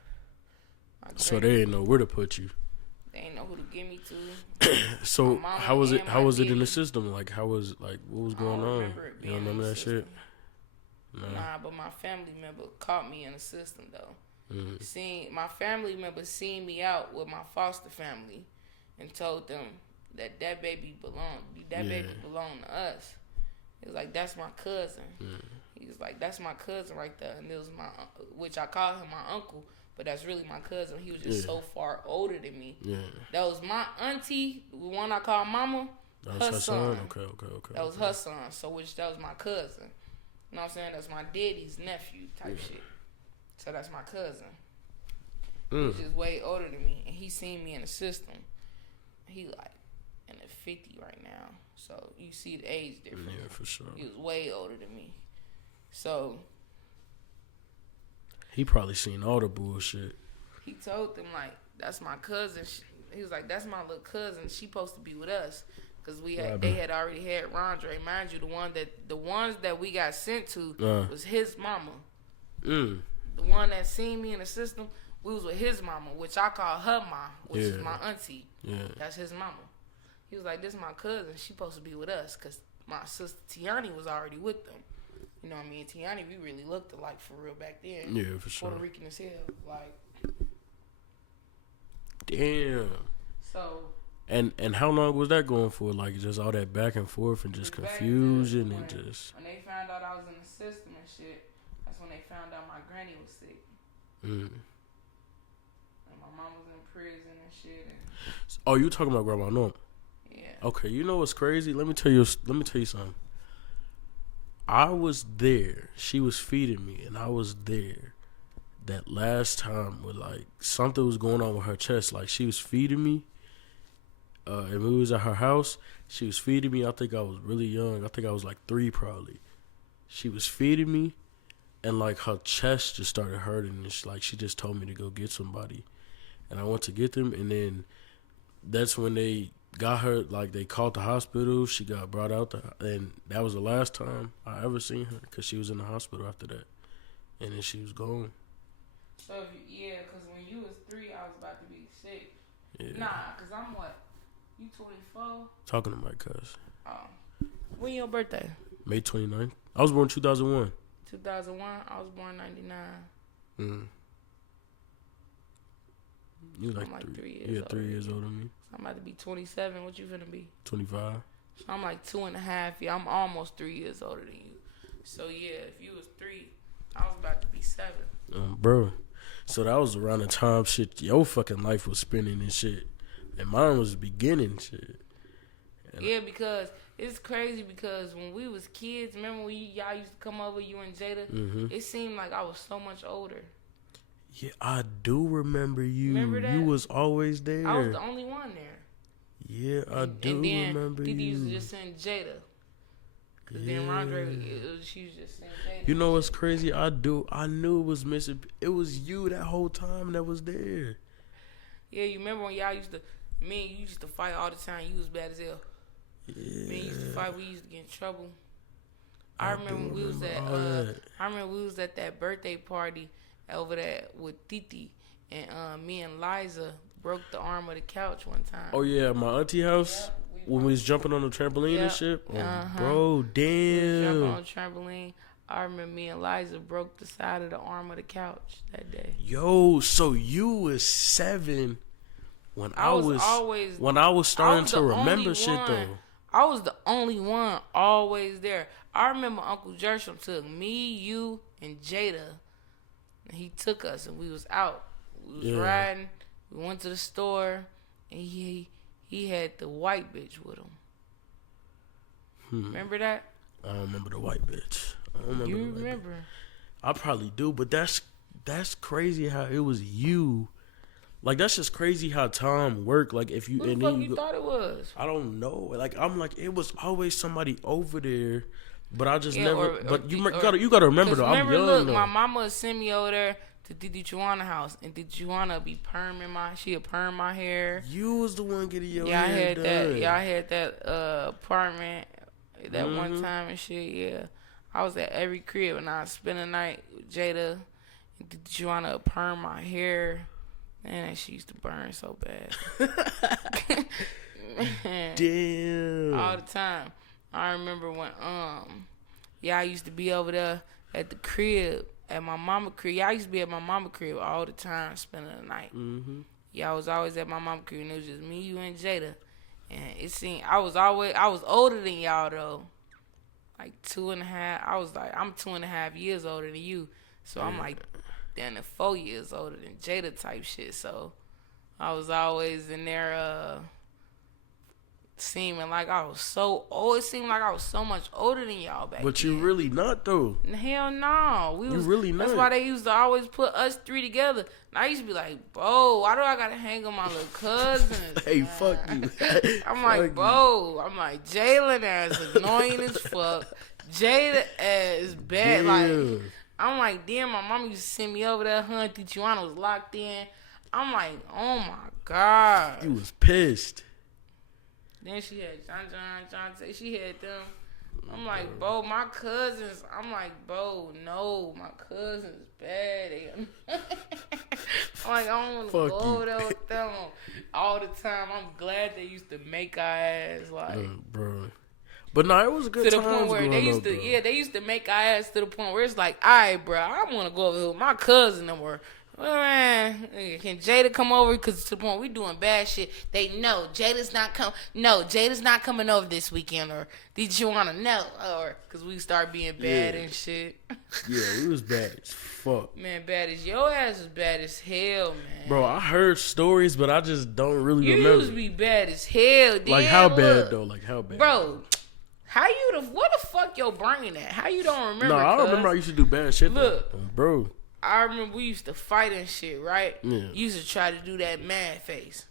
So they didn't know where to put you. They didn't know who to give me to. So how was it? How was it in the system? Like what was going on? You don't remember that shit? No. Nah, but my family member caught me in the system though. Mm-hmm. My family member seen me out with my foster family, and told them that baby belonged. Baby belonged to us. He was like, "That's my cousin." He was like, "That's my cousin right there," and it was which I called him my uncle. But that's really my cousin. He was just so far older than me. Yeah. That was my auntie, the one I call mama. That was her son. Okay. That was her son. So that was my cousin. You know what I'm saying? That's my daddy's nephew type shit. So that's my cousin. He's just way older than me, and he seen me in the system. He like in the 50 right now. So you see the age difference. Yeah, for sure. He was way older than me. So he probably seen all the bullshit. He told them, like, that's my cousin. He was like, that's my little cousin. She supposed to be with us. Because they had already had Rondre. Mind you, the ones that we got sent to was his mama. The one that seen me in the system, we was with his mama, which I call her mom, which is my auntie. Yeah. That's his mama. He was like, this is my cousin. She supposed to be with us. Because my sister Tiani was already with them. You know what I mean? Tiani, we really looked alike for real back then. Yeah, for sure. Puerto Rican as hell. Like. Damn. So. And how long was that going for? Like, just all that back and forth and just confusion and just. When they found out I was in the system and shit, that's when they found out my granny was sick. And my mom was in prison and shit. Oh, you talking about Grandma Norm? Yeah. Okay, you know what's crazy? Let me tell you something. I was there. She was feeding me, and I was there that last time where, like, something was going on with her chest. Like, she was feeding me, and we was at her house. She was feeding me. I think I was really young. I think I was, like, 3 probably. She was feeding me, and, like, her chest just started hurting. And she just told me to go get somebody. And I went to get them, and then that's when they got her, like, they called the hospital. She got brought out, and that was the last time I ever seen her because she was in the hospital after that. And then she was gone. So, because when you was 3, I was about to be 6. Yeah. Nah, because I'm what? You 24? Talking to my cuz. Oh. When your birthday? May 29th. I was born 2001. 2001? I was born 99. You like 3 years older. 3 years older than me. So I'm about to be 27. What you finna be? 25. So I'm like 2.5. Yeah, I'm almost 3 years older than you. So yeah, if you was 3, I was about to be 7. Bro. So that was around the time your fucking life was spinning and shit. And mine was beginning shit. And yeah, because it's crazy because when we was kids, remember when y'all used to come over, you and Jada? It seemed like I was so much older. Yeah, I do remember you. Remember that? You was always there. I was the only one there. Yeah, I do remember Didi you. used to just send Jada. Cause then Rondre, she was just saying Jada. You know what's crazy? I knew it was missing. It was you that whole time that was there. Yeah, you remember when y'all used to, me and you used to fight all the time. You was bad as hell. Yeah. Me and you used to fight. We used to get in trouble. I remember we was at that birthday party over there with Titi, and me and Liza broke the arm of the couch one time. Oh yeah, my auntie house. Yep, when we was jumping on the trampoline and shit. Oh, bro, damn. We was jumping on the trampoline. I remember me and Liza broke the side of the arm of the couch that day. Yo, so you was 7 when I was starting to remember shit though. I was the only one always there. I remember Uncle Jersham took me, you, and Jada. And he took us and we was out. We was riding. We went to the store and he had the white bitch with him. Remember that? I don't remember the white bitch. I don't remember. You remember? I probably do, but that's crazy how it was you Like, that's just crazy how time work. Like, if you Who the and fuck then you thought it was? I don't know. Like, I'm like, it was always somebody over there, but I just Yeah, never. or But you or- gotta remember though. Remember, I'm young look, though. my mama would send me over there to Didi Juana house, and Didi Juana be perming she'd perm my hair. You was the one getting your Yeah, hair done. I had that apartment that one time and shit. Yeah, I was at every crib and I spent a night with Jada and Didi Juana would perm my hair. Man, that shit used to burn so bad. Man, Damn. all the time. I remember when I used to be over there at the crib, at my mama crib. I used to be at my mama crib all the time, spending the night. Mm-hmm. Yeah, I was always at my mama crib, and it was just me, you, and Jada. And it seemed I was older than y'all though, like 2.5. I'm 2.5 years older than you, so I'm like, damn, 4 years older than Jada type shit. So I was always in there, seeming like I was so old. It seemed like I was so much older than y'all back But then. you really not though. Hell no. You really not. That's why they used to always put us three together. And I used to be like, bro, why do I gotta hang with my little cousins? Hey, man? fuck you. I'm like, bro. I'm like, Jalen ass annoying as fuck. Jada ass bad. Damn. Like, I'm like, damn, my mama used to send me over there. Hun, Tijuana was locked in. I'm like, oh my God. You was pissed. Then she had John. She had them. I'm like, bro, my cousins. I'm like, bro, no, my cousins bad. I'm like, I don't want to go over there with them all the time. I'm glad they used to make our ass like, bro. But no, it was a good to the times point where growing they used up, to, bro. they used to make our ass to the point where it's like, all right, bro, I want to go over here with my cousin no more. Well, man, can Jada come over? Because to the point we doing bad shit. They know Jada's not coming over this weekend. Or did you want to know? Or because we start being bad and shit. Yeah, we was bad as fuck. Man, bad as your ass was bad as hell, man. Bro, I heard stories, but I just don't really remember. You used to be bad as hell. Like, how bad though? Like, how bad? Bro, what the fuck your brain at? How you don't remember? No, I remember I used to do bad shit. Look. though. Bro. I remember we used to fight and shit, right? Yeah. You used to try to do that mad face.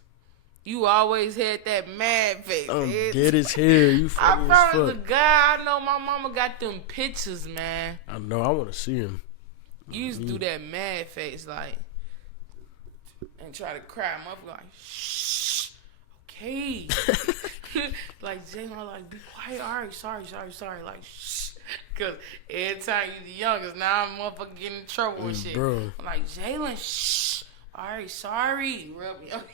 You always had that mad face. I'm dead as hell. You I funny as promise fuck. the guy, I know my mama got them pictures, man. I know. I want to see him. You used to do that mad face, like, and try to cry. Motherfucker like, shh, okay. Like, Jalen, like, be quiet. All right, sorry. Like, shh. Because every time you the youngest, now I'm motherfucking getting in trouble and shit. Bro. I'm like, Jalen, shh. All right, sorry. Rub me up.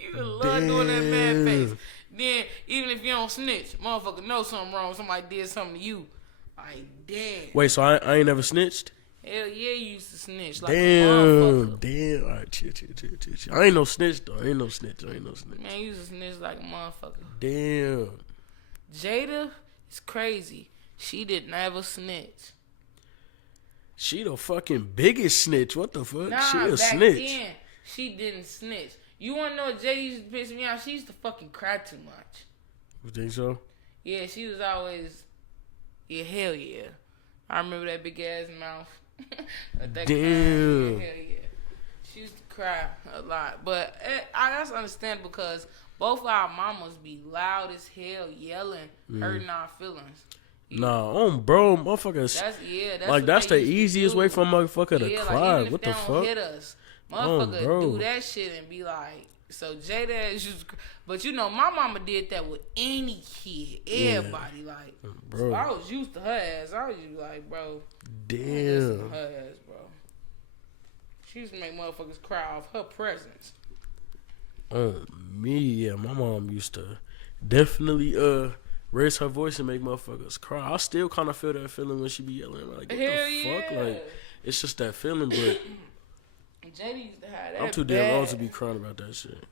You love doing that mad face. Then, even if you don't snitch, motherfucker know something wrong. Somebody did something to you. Like, damn. Wait, so I ain't never snitched? Hell yeah, you used to snitch like a motherfucker. Damn. All right, chill. I ain't no snitch, though. I ain't no snitch. Man, you used to snitch like a motherfucker. Damn. Jada is crazy. She did never snitch. She the fucking biggest snitch. What the fuck? Nah, she a back snitch. then, she didn't snitch. You wanna know what Jada used to piss me off? She used to fucking cry too much. You think so? Yeah, she was always, yeah, hell yeah. I remember that big ass mouth. That Damn. crying, hell yeah. She used to cry a lot. But that's understandable because both our mamas be loud as hell, yelling, hurting our feelings. Nah, bro, motherfuckers. That's the easiest way for a motherfucker to cry. Like, what the fuck? Don't hit us, motherfucker bro. do that shit and be like, so Jada is just. But you know, my mama did that with any kid, everybody. Yeah. Like, bro. so I was used to her ass. I was just like, bro, Damn. listen to her ass, bro. She used to make motherfuckers cry off her presence. Me, yeah, my mom used to definitely raise her voice and make motherfuckers cry. I still kind of feel that feeling when she be yelling. Like, what the fuck? Like, it's just that feeling, but Jada used to have that. I'm too damn old to be crying about that shit.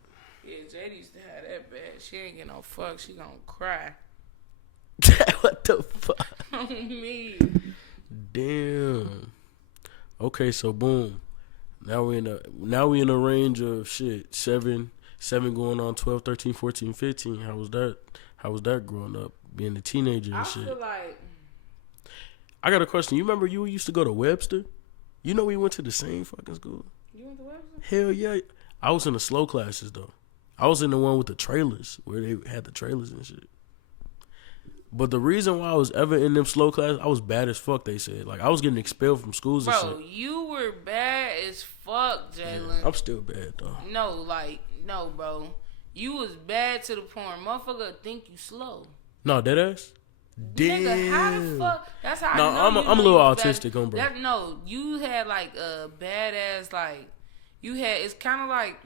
Yeah, Jada used to have that bad. She ain't get no fuck. She gonna cry. What the fuck? On me. Damn. Okay, so boom. Now we in a range of shit. 7 going on 12, 13, 14, 15. How was that growing up? Being a teenager and shit. I feel like I got a question. You remember you used to go to Webster? You know we went to the same fucking school. you went to Webster? Hell yeah. I was in the slow classes though. I was in the one with the trailers where they had the trailers and shit. But the reason why I was ever in them slow classes, I was bad as fuck. They said I was getting expelled from schools and shit. Bro, you were bad as fuck, Jalen. Yeah, I'm still bad though. No, bro. You was bad to the point motherfucker think you slow. No, dead ass. Damn. Nigga, how the fuck? That's how I know. I'm a little autistic, bro. No, you had like a badass like. You had. It's kind of like.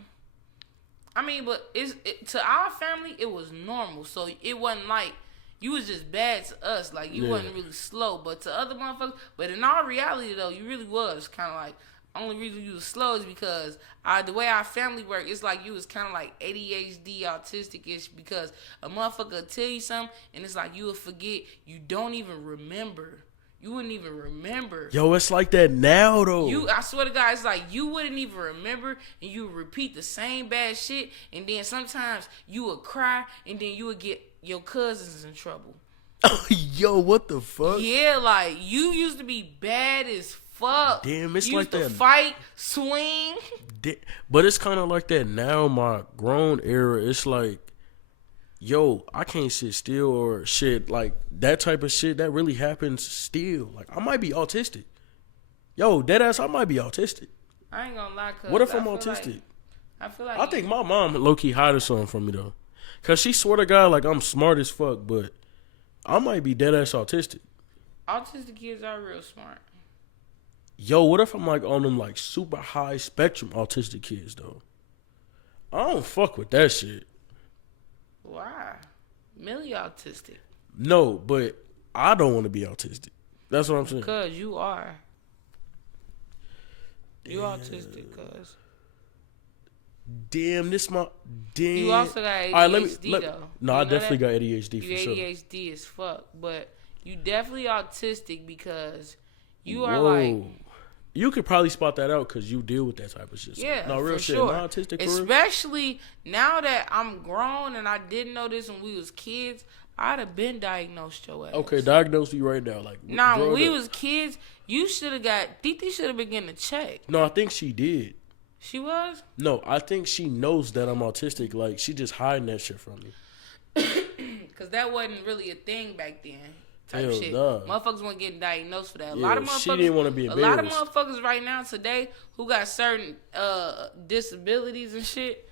I mean, but to our family it was normal, so it wasn't like you was just bad to us. Like you wasn't really slow, but to other motherfuckers. But in our reality though, you really was kind of like. Only reason you was slow is because the way our family worked, it's like you was kind of like ADHD, autistic-ish, because a motherfucker will tell you something, and it's like you will forget. You don't even remember. You wouldn't even remember. Yo, it's like that now, though. I swear to God, it's like you wouldn't even remember, and you would repeat the same bad shit, and then sometimes you would cry, and then you would get your cousins in trouble. Yo, what the fuck? Yeah, like, you used to be bad as fuck. Damn, it's you like used that. to fight, swing. But it's kind of like that now, my grown era. It's like, yo, I can't sit still or shit. Like, that type of shit, that really happens still. Like, I might be autistic. Yo, deadass, I might be autistic. I ain't gonna lie, cuz. What if I'm autistic? I think my mom low-key hiding something from me, though. Because she swear to God, like, I'm smart as fuck, but I might be deadass autistic. Autistic kids are real smart. Yo, what if I'm like on them like super high spectrum autistic kids though? I don't fuck with that shit. Why? Millie autistic. No, but I don't want to be autistic. That's what I'm saying. Cause you are. You autistic, cuz. Damn, You also got ADHD though. No, I definitely got ADHD for sure. You ADHD as fuck, but you definitely autistic because you are like. You could probably spot that out because you deal with that type of shit. So. Yeah, no, real for shit. sure. Am I autistic for Especially now that I'm grown and I didn't know this when we was kids, I'd have been diagnosed your ass. Okay, diagnose you right now. Like, nah, when we was kids, you should have got Titi should have been getting a check. No, I think she did. She was? No, I think she knows that I'm autistic. Like, she just hiding that shit from me. Because that wasn't really a thing back then. Type Hell shit. nah. Motherfuckers weren't getting diagnosed for that. A Yeah, lot of motherfuckers. she didn't want to be embarrassed. A lot of motherfuckers right now today who got certain disabilities and shit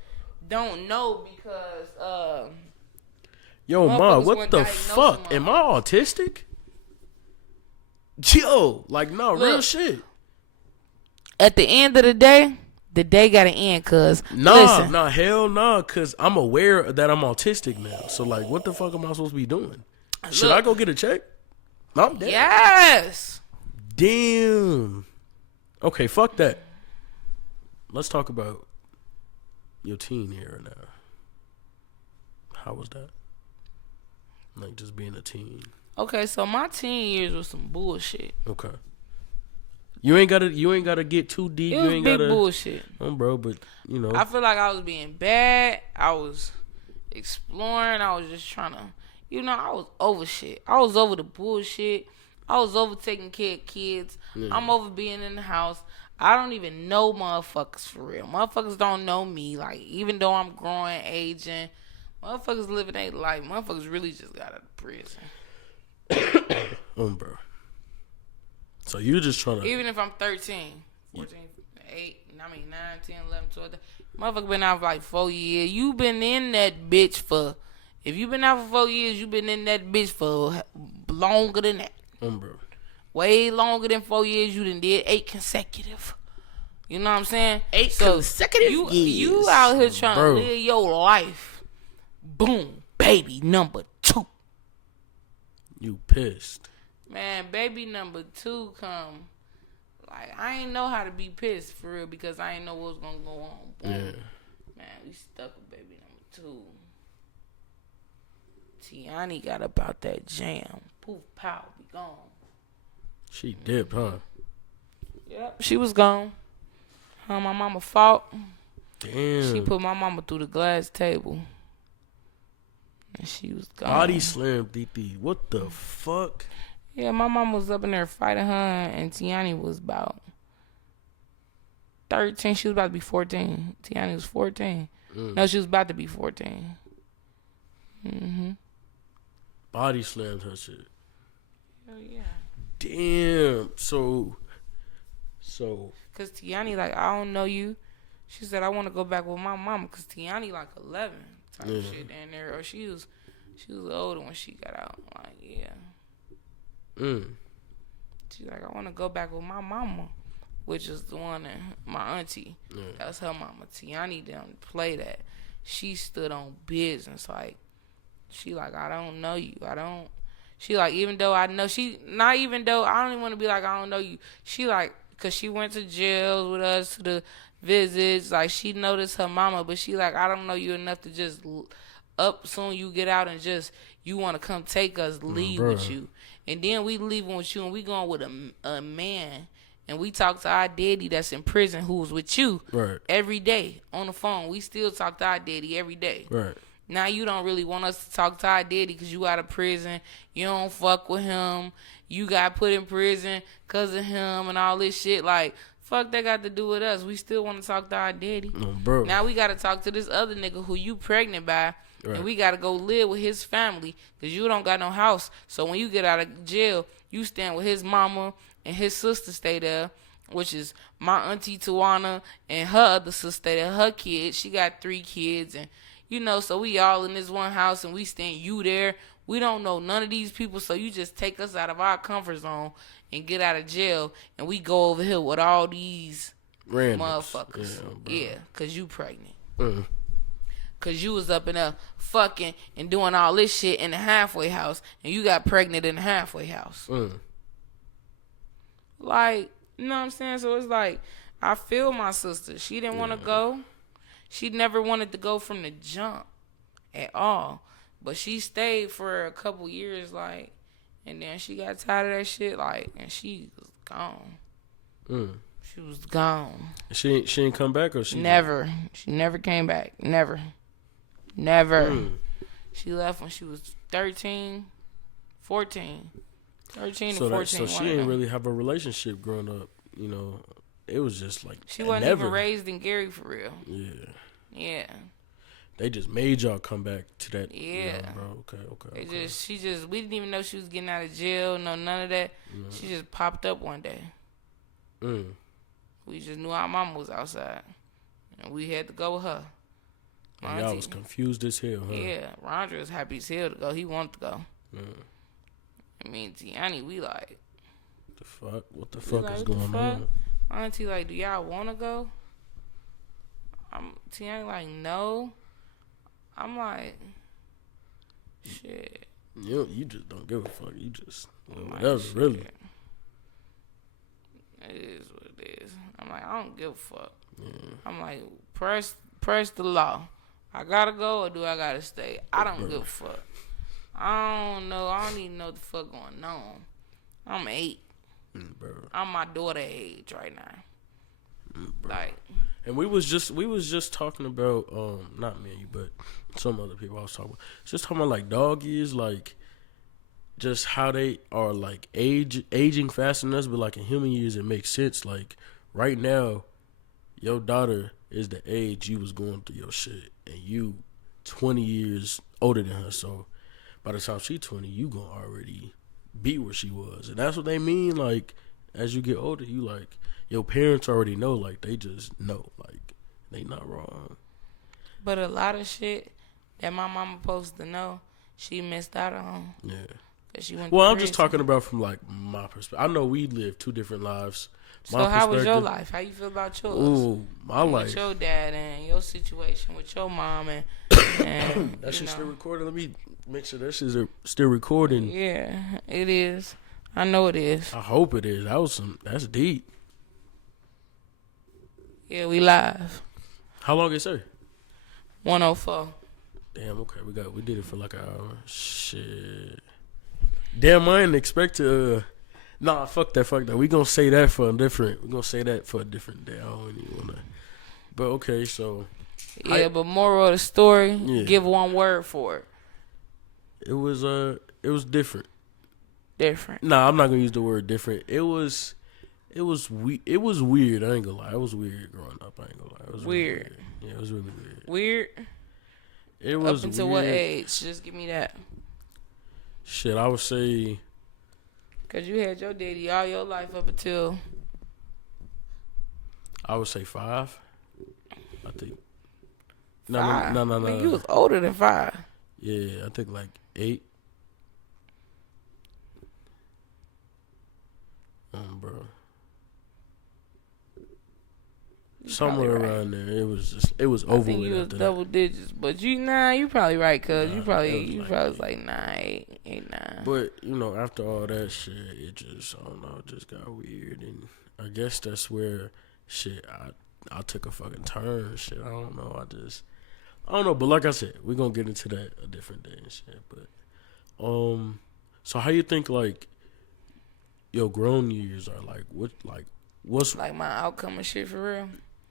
don't know because yo, Ma, what the fuck? Am I autistic? Yo, like, no, Look, real shit. At the end of the day got an end, cuz. Nah, hell nah, cause I'm aware that I'm autistic now. So, like, what the fuck am I supposed to be doing? Should I go get a check? No, I'm dead. Yes. Damn. Okay, fuck that. Let's talk about your teen era now. How was that? Like, just being a teen. Okay, so my teen years was some bullshit. Okay. You ain't gotta get too deep. It You was ain't big gotta, bullshit. bro. But you know, I feel like I was being bad. I was exploring. I was just trying to, I was over shit. I was over the bullshit. I was over taking care of kids. Yeah. I'm over being in the house. I don't even know motherfuckers for real. Motherfuckers don't know me. Like, even though I'm growing, aging, motherfuckers living their life. Motherfuckers really just got out of prison. Bro. So you just trying to... Even if I'm 13, 14, 9, 10, 11, 12... Motherfucker been out for like 4 years. You been in that bitch for... If you been out for 4 years, you been in that bitch for longer than that. Bro. Way longer than 4 years. You done did 8 consecutive. You know what I'm saying? 8 consecutive years. You out here trying to live your life. Boom. Baby number 2. You pissed. Man, baby number 2 come. Like, I ain't know how to be pissed for real because I ain't know what was gonna go on. Boom. Yeah. Man, we stuck with baby number 2. Tiani got about that jam. Poof, pow, be gone. She dipped, huh? Yep, she was gone. My mama fought. Damn. She put my mama through the glass table. And she was gone. Body slam, DP. What the fuck? Yeah, my mom was up in there fighting her, and Tiani was about 13. She was about to be 14. Tiani was 14. No, she was about to be 14. Body slammed her shit. Hell yeah. Damn. So. Cause Tiani like, I don't know you. She said I want to go back with my mama. Cause Tiani like 11 type shit down there. Or she was older when she got out. Like yeah. She's like, I want to go back with my mama, which is the one that my auntie. Yeah. That's her mama. Tiani didn't play that. She stood on business. Like she like, I don't know you. She like, even though I know, she not even though I don't even want to be like, I don't know you. She like, cause she went to jail with us to the visits. Like she noticed her mama, but she like, I don't know you enough to just up soon you get out and just you want to come take us, leave with you, and then we leaving with you and we going with a man. And we talk to our daddy that's in prison who was with you every day on the phone. We still talk to our daddy every day. Right. Now you don't really want us to talk to our daddy because you out of prison. You don't fuck with him. You got put in prison because of him and all this shit. Like, fuck that got to do with us. We still want to talk to our daddy. Bro. Now we got to talk to this other nigga who you pregnant by. Right. And we got to go live with his family because you don't got no house. So when you get out of jail, you stand with his mama and his sister stay there, which is my auntie Tawana and her other sister stay there, her kids. She got 3 kids and you know, so we all in this one house and we staying you there. We don't know none of these people, so you just take us out of our comfort zone and get out of jail and we go over here with all these motherfuckers. Yeah, because you pregnant. Because you was up in there fucking and doing all this shit in the halfway house and you got pregnant in the halfway house. Like, you know what I'm saying? So it's like, I feel my sister. She didn't want to go. She never wanted to go from the jump at all. But she stayed for a couple years, like, and then she got tired of that shit, like, and she was gone. She was gone. She didn't come back, or she never. She never came back. Never. She left when she was 13, 14. 13 to 14. So she didn't really have a relationship growing up, you know. It was just like she wasn't even raised in Gary for real. Yeah. They just made y'all come back to that. Yeah, bro. Okay. We didn't even know she was getting out of jail. No, none of that. She just popped up one day. We just knew our mama was outside, and we had to go with her. And y'all was confused as hell, huh? Yeah, Rondre was happy as hell to go. He wanted to go. I mean, Tiani, we like, the fuck? What the fuck is going on? Auntie like, do y'all want to go? Tiani like, no. I'm like, shit. You just don't give a fuck. You just whatever, like, really. It is what it is. I'm like, I don't give a fuck. I'm like, press the law. I gotta go or do I gotta stay? I don't give a fuck. I don't know. I don't even know what the fuck going on. I'm 8. I'm my daughter age right now. Like, and we was just talking about not me and you, but some other people I was talking about. Just talking about like dog years, like just how they are like aging faster than us, but like in human years it makes sense. Like right now, your daughter is the age you was going through your shit, and you 20 years older than her. So by the time she 20, you gonna already be where she was. And that's what they mean, like, as you get older, you, like, your parents already know, like, they just know, like, they not wrong. But a lot of shit that my mama supposed to know, she missed out on. Yeah. Cause she went to I'm just talking about from, like, my perspective. I know we live 2 different lives. So how was your life? How you feel about yours? Ooh, my life. With your dad and your situation with your mom and that shit's still recording. Let me make sure that shit's still recording. Yeah, it is. I know it is. I hope it is. That's deep. Yeah, we live. How long is it? 104. Damn, okay. We did it for like an hour. Shit. Damn, I didn't expect to nah, fuck that. We gonna say that for a different day. I don't even wanna. But okay, so yeah, but moral of the story, give one word for it. It was different. Different. Nah, I'm not gonna use the word different. It was It was weird. I ain't gonna lie. It was weird growing up. I ain't gonna lie. It was Weird. Really weird. Yeah, it was really weird. Weird? It was up until weird. what age? Just give me that. Shit, I would say. Because you had your daddy all your life up until. I would say 5. I think. 5? No. Man, you was older than 5. Yeah, I think like 8. Bro. Somewhere around there. It was over. I think you was double digits, but you probably right, cuz you probably was like 9, 8, 9. But after all that shit, it just, I don't know, it just got weird, and I guess that's where shit I took a fucking turn. Shit, I don't know. I don't know. But like I said, we're gonna get into that a different day and shit. But so how you think like your grown years are like? What's like my outcome and shit for real?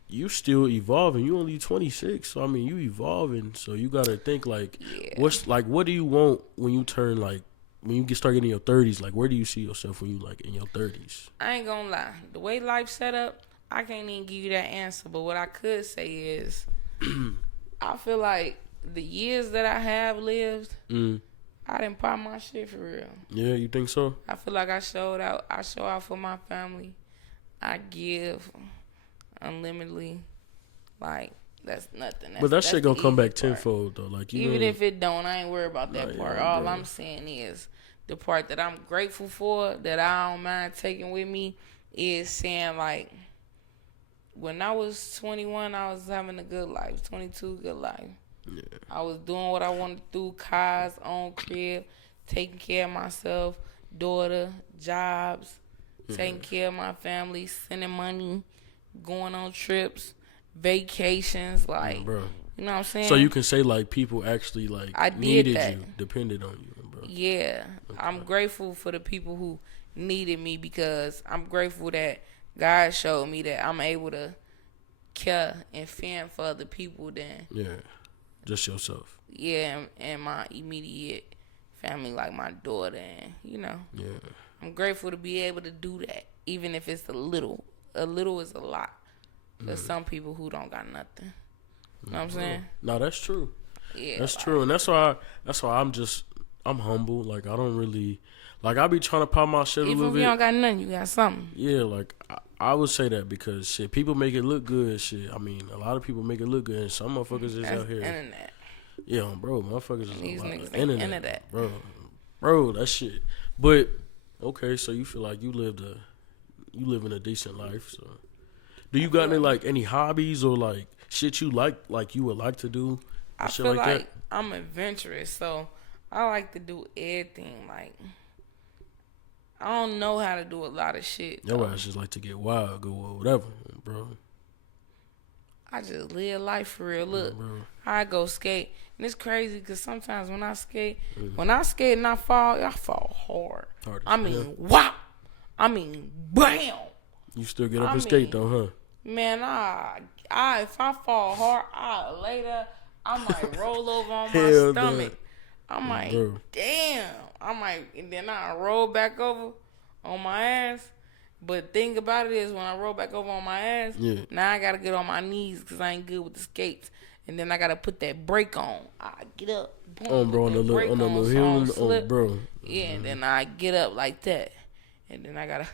You still evolving. You only 26, so I mean you evolving. So you gotta think like, what do you want when you turn like when you start getting in your 30s? Like where do you see yourself when you like in your 30s? I ain't gonna lie. The way life set up, I can't even give you that answer. But what I could say is, I feel like the years that I have lived, I didn't pop my shit for real. Yeah, you think so? I feel like I show out for my family. I give unlimitedly. Like, that's nothing. But that shit gonna come back tenfold though. Like even if it don't, I ain't worried about that part. All I'm saying is the part that I'm grateful for, that I don't mind taking with me, is saying like, when I was 21, I was having a good life. 22, good life. Yeah. I was doing what I wanted to do. Cars, own crib, taking care of myself, daughter, jobs, taking care of my family, sending money, going on trips, vacations, like, bro. You know what I'm saying? So you can say like people actually like needed you, depended on you, bro. Yeah. Okay. I'm grateful for the people who needed me, because I'm grateful that God showed me that I'm able to care and fend for other people than just yourself. Yeah, and my immediate family, like my daughter, and I'm grateful to be able to do that, even if it's a little. A little is a lot for some people who don't got nothing. You know what I'm saying? No, that's true. Yeah, that's true, and that's why I'm humble. Like I don't really. Like, I be trying to pop my shit a little bit. Even if you don't got nothing, you got something. Yeah, like, I would say that because, shit, people make it look good, shit. I mean, a lot of people make it look good, and some motherfuckers is out here. Internet. Yeah, bro, motherfuckers is these niggas the internet. Bro, that shit. But, okay, so you feel like you living a decent life, so. Do you got any hobbies or, like, shit you like you would like to do? I feel like I'm adventurous, so I like to do everything, like. I don't know how to do a lot of shit. Your ass just like to get wild, go whatever, bro. I just live life for real. Look, I go skate. And it's crazy because sometimes when I skate, and I fall hard. I mean, wow. I mean, bam. You still get up and skate though, huh? Man, if I fall hard, I lay there. I might roll over on my stomach. I'm like, damn. And then I roll back over on my ass. But the thing about it is, when I roll back over on my ass, now I gotta get on my knees because I ain't good with the skates. And then I gotta put that brake on. I get up, boom, bro, on the little hill, bro. Yeah, and then I get up like that, and then I gotta,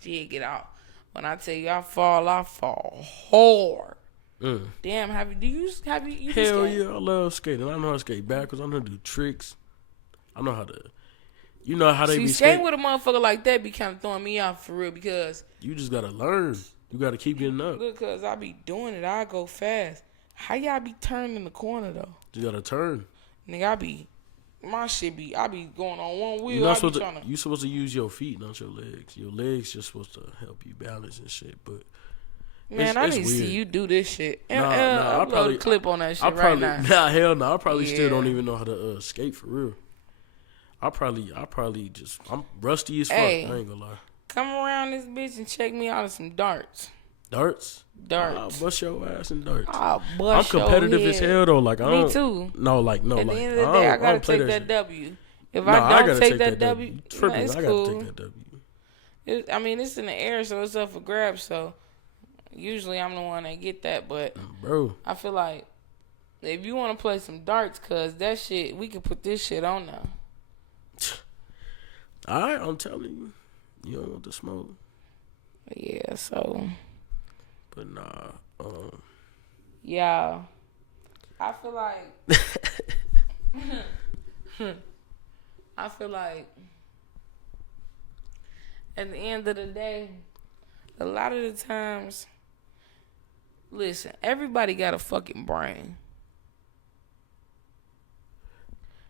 jig it out. When I tell you I fall hard. Damn, have you Hell yeah, I love skating. I know how to skate backwards. I know how to do tricks. I know how to. You know how they be skating with a motherfucker like that be kind of throwing me off for real, because you just gotta learn. You gotta keep getting up. Look, cause I be doing it. I go fast. How y'all be turning in the corner though? You gotta turn. Nigga, I be going on one wheel. You supposed to use your feet, not your legs. Your legs just supposed to help you balance and shit, but. Man, I need to see you do this shit. I'll probably clip on that shit right now. Nah, hell no. I probably still don't even know how to skate for real. I'm rusty as fuck. Hey, I ain't gonna lie. Come around this bitch and check me out of some darts. Darts? Darts. I'll bust your ass in darts. I'll bust I'm competitive as hell though. Like Me too. No. At the end of the day, I gotta take that W. If I don't take that W, I gotta cool. take that W. It's in the air, so it's up for grabs. So usually I'm the one that get that, but bro, I feel like if you want to play some darts, cause that shit, we can put this shit on now. All right, I'm telling you, you don't want the smoke. Yeah, so. But nah, yeah, I feel like. I feel like at the end of the day, a lot of the times, listen, everybody got a fucking brain.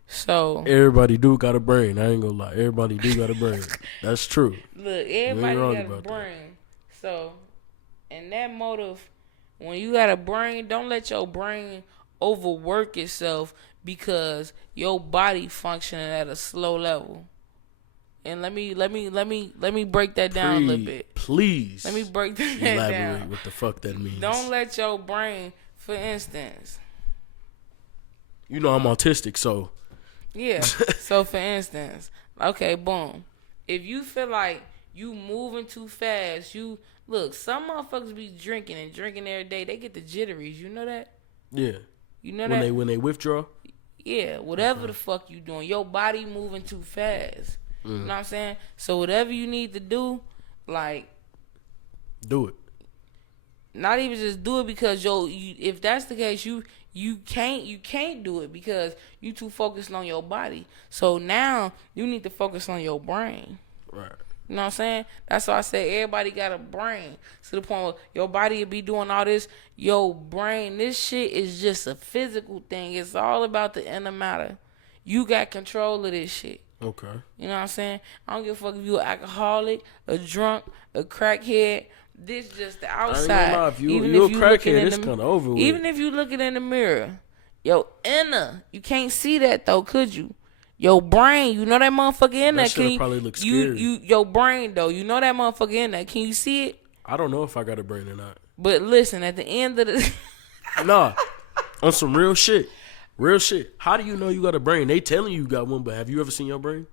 So everybody do got a brain. I ain't gonna lie. Everybody do got a brain. That's true. Look, everybody got a brain. So, and that motive, when you got a brain, don't let your brain overwork itself because your body functioning at a slow level. And let me break that down a little bit. Please. Let me break that elaborate down. what the fuck that means. Don't let your brain, for instance. You know I'm autistic, so. Yeah. So for instance, okay, boom. If you feel like you moving too fast, look, some motherfuckers be drinking every day. They get the jitteries. You know that? Yeah. You know when that? When they withdraw? Yeah, whatever the fuck you doing. Your body moving too fast. You know what I'm saying? So whatever you need to do, like, do it. Not even just do it because if that's the case, you can't do it because you too focused on your body. So now you need to focus on your brain. Right. You know what I'm saying? That's why I say everybody got a brain. To the point where your body will be doing all this. Your brain, this shit is just a physical thing. It's all about the inner matter. You got control of this shit. Okay. You know what I'm saying? I don't give a fuck if you an alcoholic, a drunk, a crackhead. This just the outside. I ain't gonna lie, if you a crackhead, it's kind of over with. Even if you looking in the mirror, your inner, you can't see that though, could you? Your brain, you know that motherfucker in there. That shit probably look scary. Your brain though, you know that motherfucker in there. Can you see it? I don't know if I got a brain or not. But listen, at the end of the nah, on some real shit. Real shit. How do you know you got a brain? They telling you got one, but have you ever seen your brain?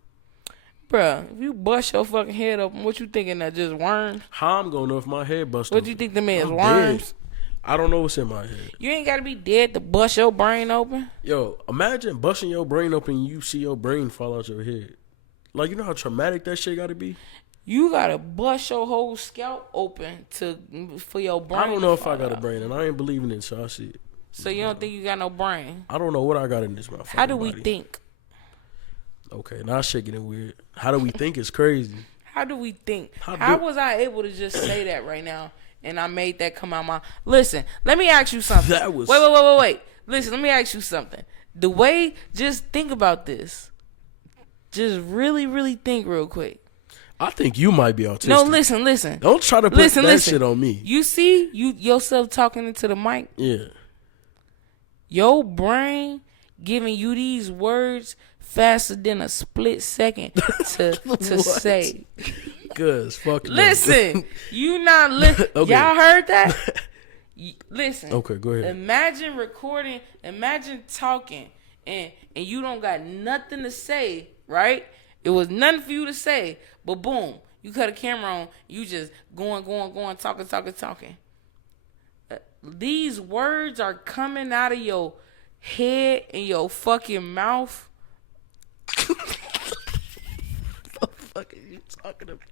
Bruh, if you bust your fucking head open, what you thinking that just worms? How I'm gonna know if my head busted? What you think them is, worms? Dead. I don't know what's in my head. You ain't gotta be dead to bust your brain open. Yo, imagine busting your brain open and you see your brain fall out your head. Like, you know how traumatic that shit gotta be? You gotta bust your whole scalp open for your brain. I don't know if I got a brain, and I ain't believing it, so I see it. So you don't think you got no brain? I don't know what I got in this motherfucker. How do we think? Okay, now shit getting weird. How do we think is crazy. How do we think? How was I able to just say that right now and I made that come out my... Listen, let me ask you something. That was... Wait. Listen, let me ask you something. The way... Just think about this. Just really, really think real quick. I think you might be autistic. No, listen. Don't try to put that shit on me. You see yourself talking into the mic? Yeah. Your brain giving you these words faster than a split second to say. Cause fuck. Listen, you not listen. Okay. Y'all heard that? Listen. Okay, go ahead. Imagine recording. Imagine talking, and you don't got nothing to say. Right? It was nothing for you to say, but boom, you cut a camera on. You just going, talking. These words are coming out of your head and your fucking mouth. What the fuck are you talking about?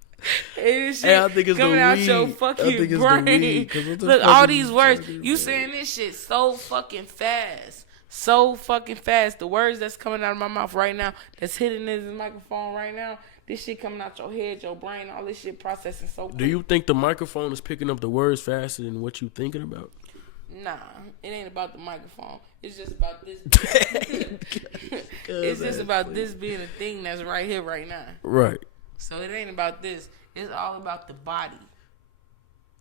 Hey, I think it's coming out your fucking brain. Look, all these words. You saying this shit so fucking fast. So fucking fast. The words that's coming out of my mouth right now, that's hitting this microphone right now, this shit coming out your head, your brain, all this shit processing so quick. Do you think the microphone is picking up the words faster than what you thinking about? Nah, it ain't about the microphone. It's just about this. It's just about this being a thing that's right here, right now. Right. So it ain't about this. It's all about the body.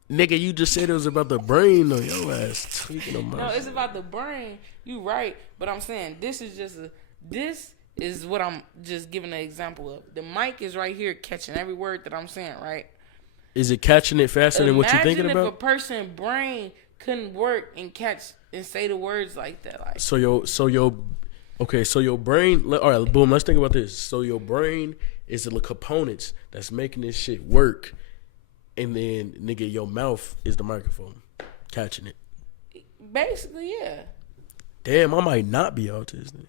Nigga, you just said it was about the brain on your ass. No, it's about the brain. You right. But I'm saying this is what I'm just giving an example of. The mic is right here catching every word that I'm saying, right? Is it catching it faster than what you're thinking about? Imagine if a person's brain couldn't work and catch and say the words like that. Like, so your brain, all right, boom, let's think about this. So your brain It's the components that's making this shit work. And then, nigga, your mouth is the microphone catching it. Basically, yeah. Damn, I might not be autistic.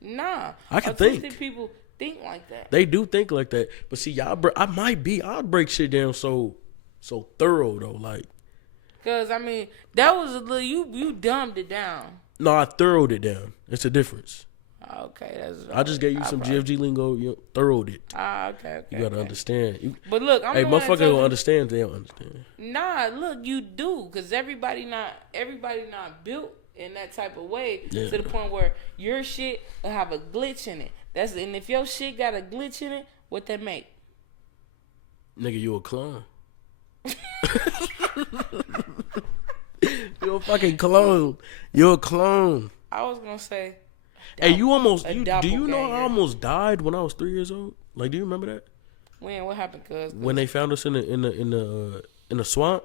Nah. I can autistic think. people think like that. They do think like that. But see, I might be. I'll break shit down so thorough, though. Like. Because, I mean, that was a little, you dumbed it down. No, I thorough'd it down. It's a difference. Okay, that's. I just gave you some GFG lingo. You thorough'd it. Okay. You gotta understand. But look, hey, motherfuckers don't understand. They don't understand. Nah, look, you do, cause everybody not built in that type of way to the point where your shit will have a glitch in it. And if your shit got a glitch in it, what that make? Nigga, you a clone. You a fucking clone. You a clone. I was gonna say. Hey, you almost. Do you know I almost died when I was 3 years old? Like, do you remember that? When? What happened? Cause when they found us in the swamp.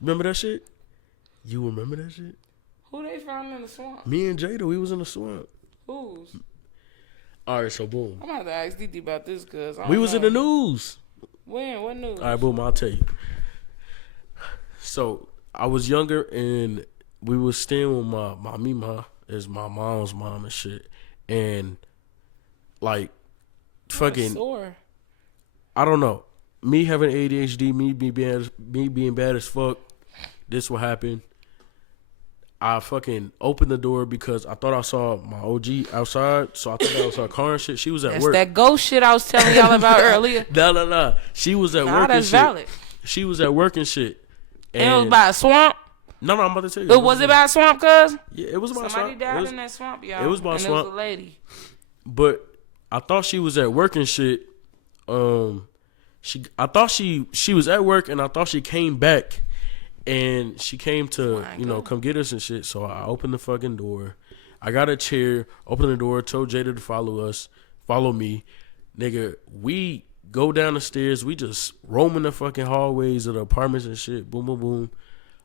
Remember that shit? You remember that shit? Who they found in the swamp? Me and Jada, we was in the swamp. Who's? All right, so boom. I'm gonna have to ask DD about this, cause we was in the news. When? What news? All right, boom. I'll tell you. So I was younger and we was staying with my mima. Is my mom's mom and shit, and like fucking I don't know, me having ADHD, me being bad as fuck. This what happened. I fucking opened the door because I thought I saw my OG outside, so I thought I was her car and shit. She was at work. That's that ghost shit I was telling y'all about earlier. No. She was at work and shit. Valid. She was at work and shit. And it was by a swamp. No, I'm about to tell you. Was it about a swamp, cuz? Yeah, it was about Somebody died in that swamp, y'all. It was about swamp. It was a lady. But I thought she was at work and shit. I thought she was at work and I thought she came back and she came to, come get us and shit. So I opened the fucking door. I got a chair, opened the door, told Jada to follow me. Nigga, we go down the stairs. We just roaming the fucking hallways of the apartments and shit. Boom, boom, boom.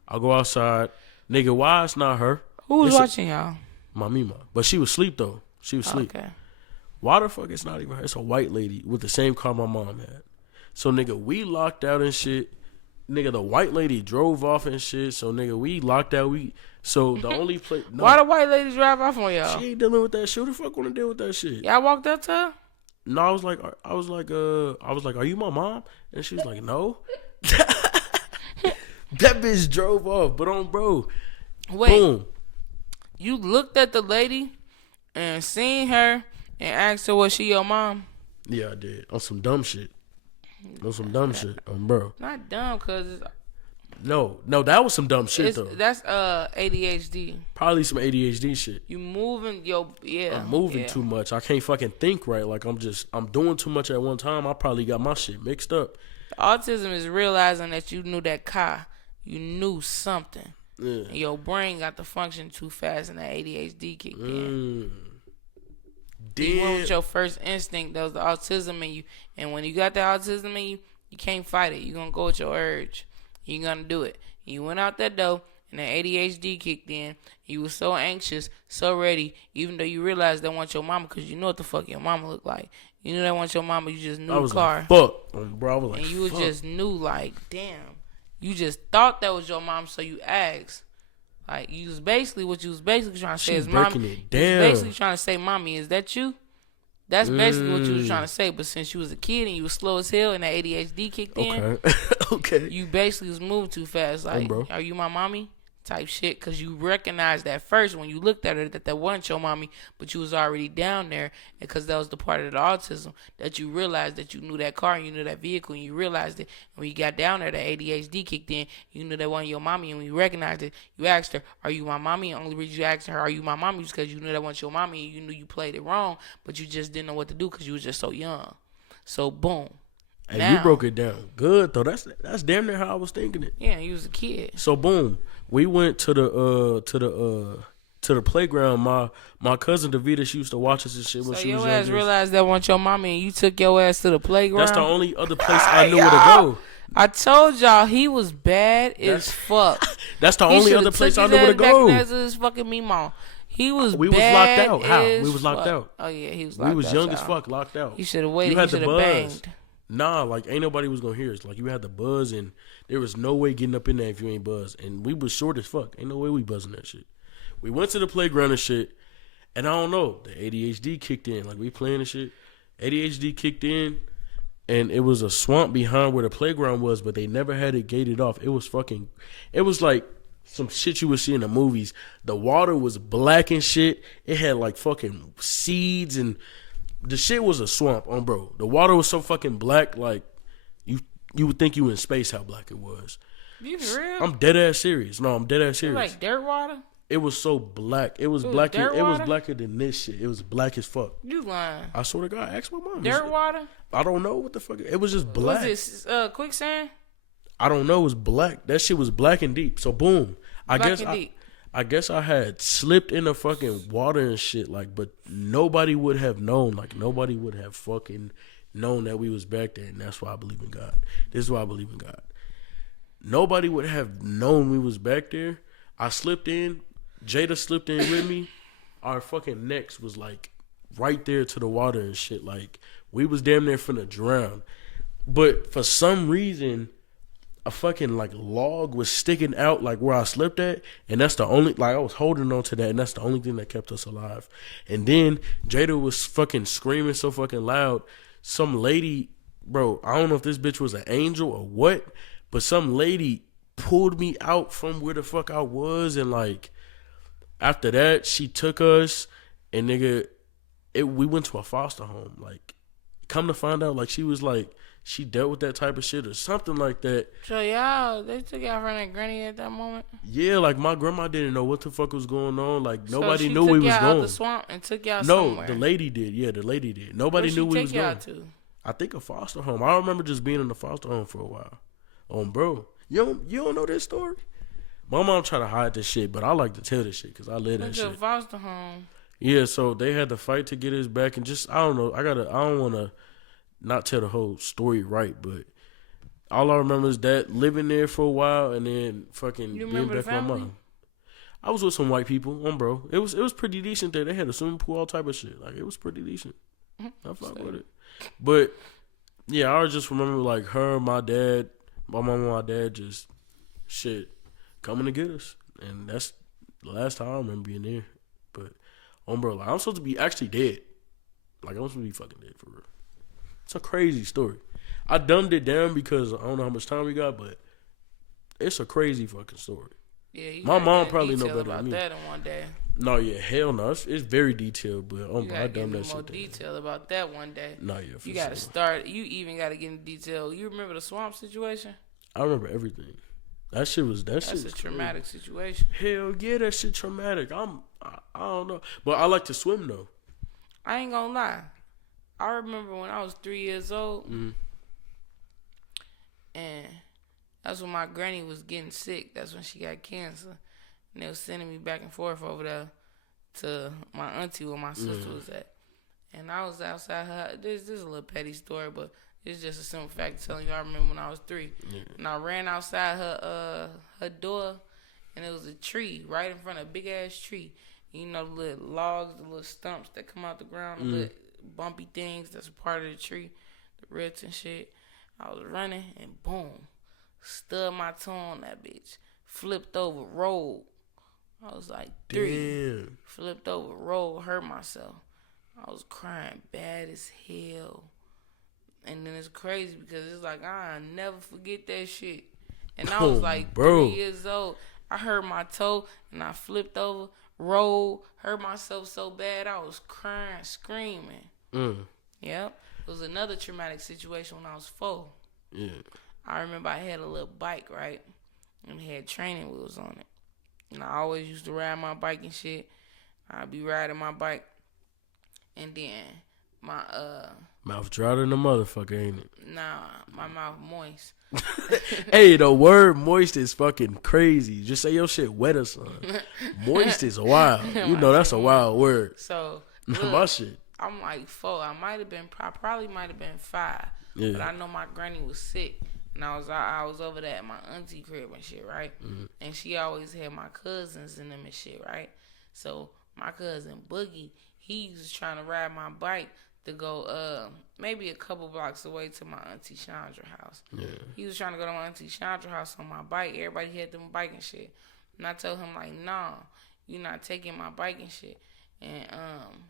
I go outside. Nigga, why it's not her? Who was watching y'all? My mima. But she was asleep, though. She was asleep. Okay. Why the fuck it's not even her? It's a white lady with the same car my mom had. So, nigga, we locked out and shit. Nigga, the white lady drove off and shit. So, nigga, we locked out. So, the only place... No, why the white lady drive off on y'all? She ain't dealing with that shit. Who the fuck want to deal with that shit? Y'all walked up to her? No, I was like, are you my mom? And she was like, no. That bitch drove off, but bro. Wait, boom. You looked at the lady and seen her and asked her, was she your mom? Yeah, I did. On some dumb shit. Bro. Not dumb, cause no, that was some dumb shit though. That's ADHD. Probably some ADHD shit. You moving I'm moving too much. I can't fucking think right. Like I'm doing too much at one time. I probably got my shit mixed up. Autism is realizing that you knew that car. You knew something. Yeah. And your brain got to function too fast and that ADHD kicked in. You went with your first instinct. That was the autism in you. And when you got that autism in you, you can't fight it. You're going to go with your urge. You're going to do it. You went out that door and the ADHD kicked in. You were so anxious, so ready, even though you realized that wasn't your mama because you know what the fuck your mama looked like. You knew that wasn't your mama. You just knew the car. Like, fuck. Bro, I was like, and you fuck. Just knew, like, damn. You just thought that was your mom, so you asked. Like, what you was basically trying to say is, mommy. You was basically trying to say, mommy, is that you? That's basically what you was trying to say. But since you was a kid and you was slow as hell and that ADHD kicked in, okay. You basically was moving too fast. Like, are you my mommy? Type shit. Because you recognized that first when you looked at her that wasn't your mommy, but you was already down there. And because that was the part of the autism that you realized that you knew that car and you knew that vehicle and you realized it. And when you got down there, the ADHD kicked in. You knew that wasn't your mommy. And when you recognized it, you asked her, are you my mommy? And the only reason you asked her, are you my mommy? Was because you knew that wasn't your mommy and you knew you played it wrong, but you just didn't know what to do because you was just so young. So, boom. Hey, now, you broke it down good though. That's damn near how I was thinking it. Yeah, you was a kid. So boom, we went to the playground. My cousin Davita, she used to watch us and shit when she was young. So your ass realized that wasn't your mommy and you took your ass to the playground? That's the only other place I knew where to go. I told y'all he was bad as fuck. That's the only other place I knew where to go. That's his fucking Meemaw. He was We was locked out. How? We was locked out. Oh yeah, he was locked out. We was young as y'all. fuck, locked out. You should have waited. You had You the should have buzz. banged. Nah, like ain't nobody was gonna hear us. Like you had the buzz, and there was no way getting up in there if you ain't buzz. And we was short as fuck. Ain't no way we buzzing that shit. We went to the playground and shit, and I don't know. The ADHD kicked in. Like we playing and shit. ADHD kicked in, and it was a swamp behind where the playground was, but they never had it gated off. It was fucking. It was like some shit you would see in the movies. The water was black and shit. It had like fucking seeds and. The shit was a swamp, bro. The water was so fucking black, like you would think you were in space. How black it was. You for real? I'm dead ass serious. No, I'm dead ass serious. Like dirt water? It was so black. It was blacker. It was blacker than this shit. It was black as fuck. You lying? I swear to God, ask my mom. Dirt water? I don't know what the fuck. It was just black. Was it quicksand? I don't know. It was black. That shit was black and deep. So boom. I guess I had slipped in the fucking water and shit, like, but nobody would have known. Like, nobody would have fucking known that we was back there, and that's why I believe in God. This is why I believe in God. Nobody would have known we was back there. I slipped in. Jada slipped in with me. Our fucking necks was, like, right there to the water and shit. Like, we was damn near finna drown. But for some reason, a fucking like log was sticking out like where I slipped at, and that's the only, like, I was holding on to that, and that's the only thing that kept us alive. And then Jada was fucking screaming so fucking loud. Some lady, bro, I don't know if this bitch was an angel or what, but some lady pulled me out from where the fuck I was, and like after that she took us, and nigga, we went to a foster home. Like, come to find out, like, she was like, she dealt with that type of shit or something like that. So they took y'all from that granny at that moment? Yeah, like my grandma didn't know what the fuck was going on. Like nobody so knew we was out going. The swamp and took y'all no, somewhere. the lady did. Yeah, the lady did. Nobody knew we was going. Where'd she take y'all to? I think a foster home. I remember just being in the foster home for a while. Bro, you don't know this story? My mom tried to hide this shit, but I like to tell this shit because I live that shit. Foster home. Yeah, so they had to fight to get us back, and just I don't know. I don't want to not tell the whole story right, but all I remember is that living there for a while and then fucking being back with my mom. I was with some white people, bro. It was pretty decent there. They had a swimming pool, all type of shit. Like, it was pretty decent. I fuck with it. But yeah, I just remember like her, my dad, my mom and my dad just shit coming to get us. And that's the last time I remember being there. But bro, like, I'm supposed to be actually dead. Like, I'm supposed to be fucking dead for real. It's a crazy story. I dumbed it down because I don't know how much time we got, but it's a crazy fucking story. Yeah, my mom probably know better about than me. that in one day. No, yeah, hell no. It's very detailed, but bro, I dumbed that shit more down. detail about that one day. No, yeah, for you got to start. You even got to get into detail. You remember the swamp situation? I remember everything. That's a traumatic situation. Hell yeah, that shit traumatic. I don't know, but I like to swim though. I ain't gonna lie. I remember when I was 3 years old, and that's when my granny was getting sick. That's when she got cancer, and they was sending me back and forth over there to my auntie where my sister was at. And I was outside her. This is a little petty story, but it's just a simple fact telling you. I remember when I was 3, and I ran outside her door, and it was a tree right in front of a big ass tree. You know, the little logs, the little stumps that come out the ground, the little bumpy things that's a part of the tree, the roots and shit. I was running and boom, stubbed my toe on that bitch, flipped over, rolled. I was like 3. Damn. Flipped over, rolled, hurt myself. I was crying bad as hell. And then it's crazy because it's like, I'll never forget that shit. And I was like 3 years old. I hurt my toe and I flipped over, rolled, hurt myself so bad I was crying, screaming. Yep. It was another traumatic situation when I was 4. Yeah. I remember I had a little bike, right? And it had training wheels on it. And I always used to ride my bike and shit. I'd be riding my bike. And then my mouth dry than a motherfucker, ain't it? Nah, my mouth moist. Hey, the word moist is fucking crazy. Just say your shit wet or something. Moist is wild. You know that's a wild word. So look, my shit. I'm like 4. I probably might have been 5. Yeah. But I know my granny was sick. And I was over there at my auntie crib and shit, right? And she always had my cousins and them and shit, right? So my cousin Boogie, he was trying to ride my bike to go maybe a couple blocks away to my auntie Chandra house. Yeah. He was trying to go to my auntie Chandra house on my bike. Everybody had them bike and shit. And I told him like, nah, you not taking my bike and shit. And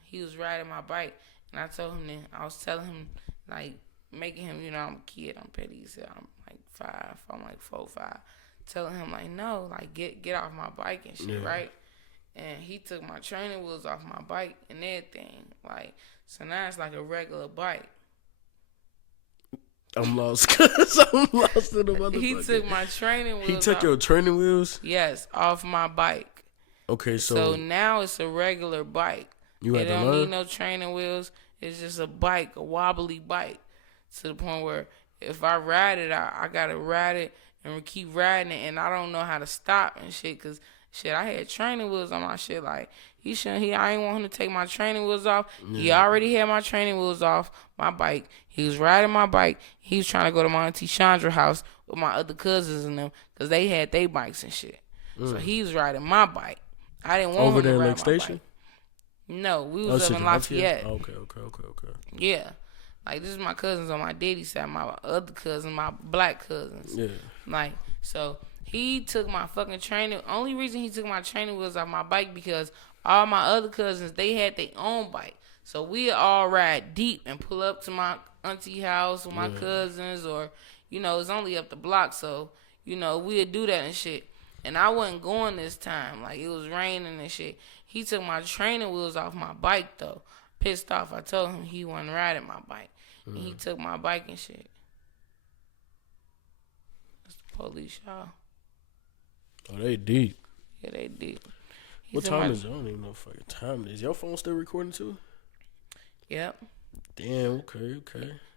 he was riding my bike. And I told him I was telling him, like, making him, I'm a kid, I'm petty. He said, I'm like 5, I'm like 4, 5. Telling him like, no, like get off my bike and shit, right? And he took my training wheels off my bike and everything. Like, so now it's like a regular bike. I'm lost because I'm lost in the motherfucker. He took my training wheels. He took your training wheels? Yes, off my bike. Okay, so now it's a regular bike. You it had to don't learn? need no training wheels. It's just a bike, a wobbly bike, to the point where if I ride it, I gotta ride it and keep riding it, and I don't know how to stop and shit. Cause shit, I had training wheels on my shit. Like I ain't want him to take my training wheels off. Yeah. He already had my training wheels off my bike. He was riding my bike. He was trying to go to my auntie Chandra house with my other cousins and them, cause they had their bikes and shit. So he was riding my bike. I didn't want over him there to in ride Lake my Station. bike. No, we was up in Lafayette. Okay. Yeah. Like, this is my cousins on my daddy's side, my other cousins, my black cousins. Yeah. Like, so he took my fucking training. Only reason he took my training wheels off my bike because all my other cousins, they had their own bike. So we all ride deep and pull up to my auntie house with my cousins, or, it's only up the block. So, we'd do that and shit. And I wasn't going this time. Like, it was raining and shit. He took my training wheels off my bike, though. Pissed off. I told him he wasn't riding my bike. And he took my bike and shit. That's the police, y'all. Oh, they deep. Yeah, they deep. What time is it? I don't even know what fucking time it is. Your phone still recording too? Yep. Damn, okay.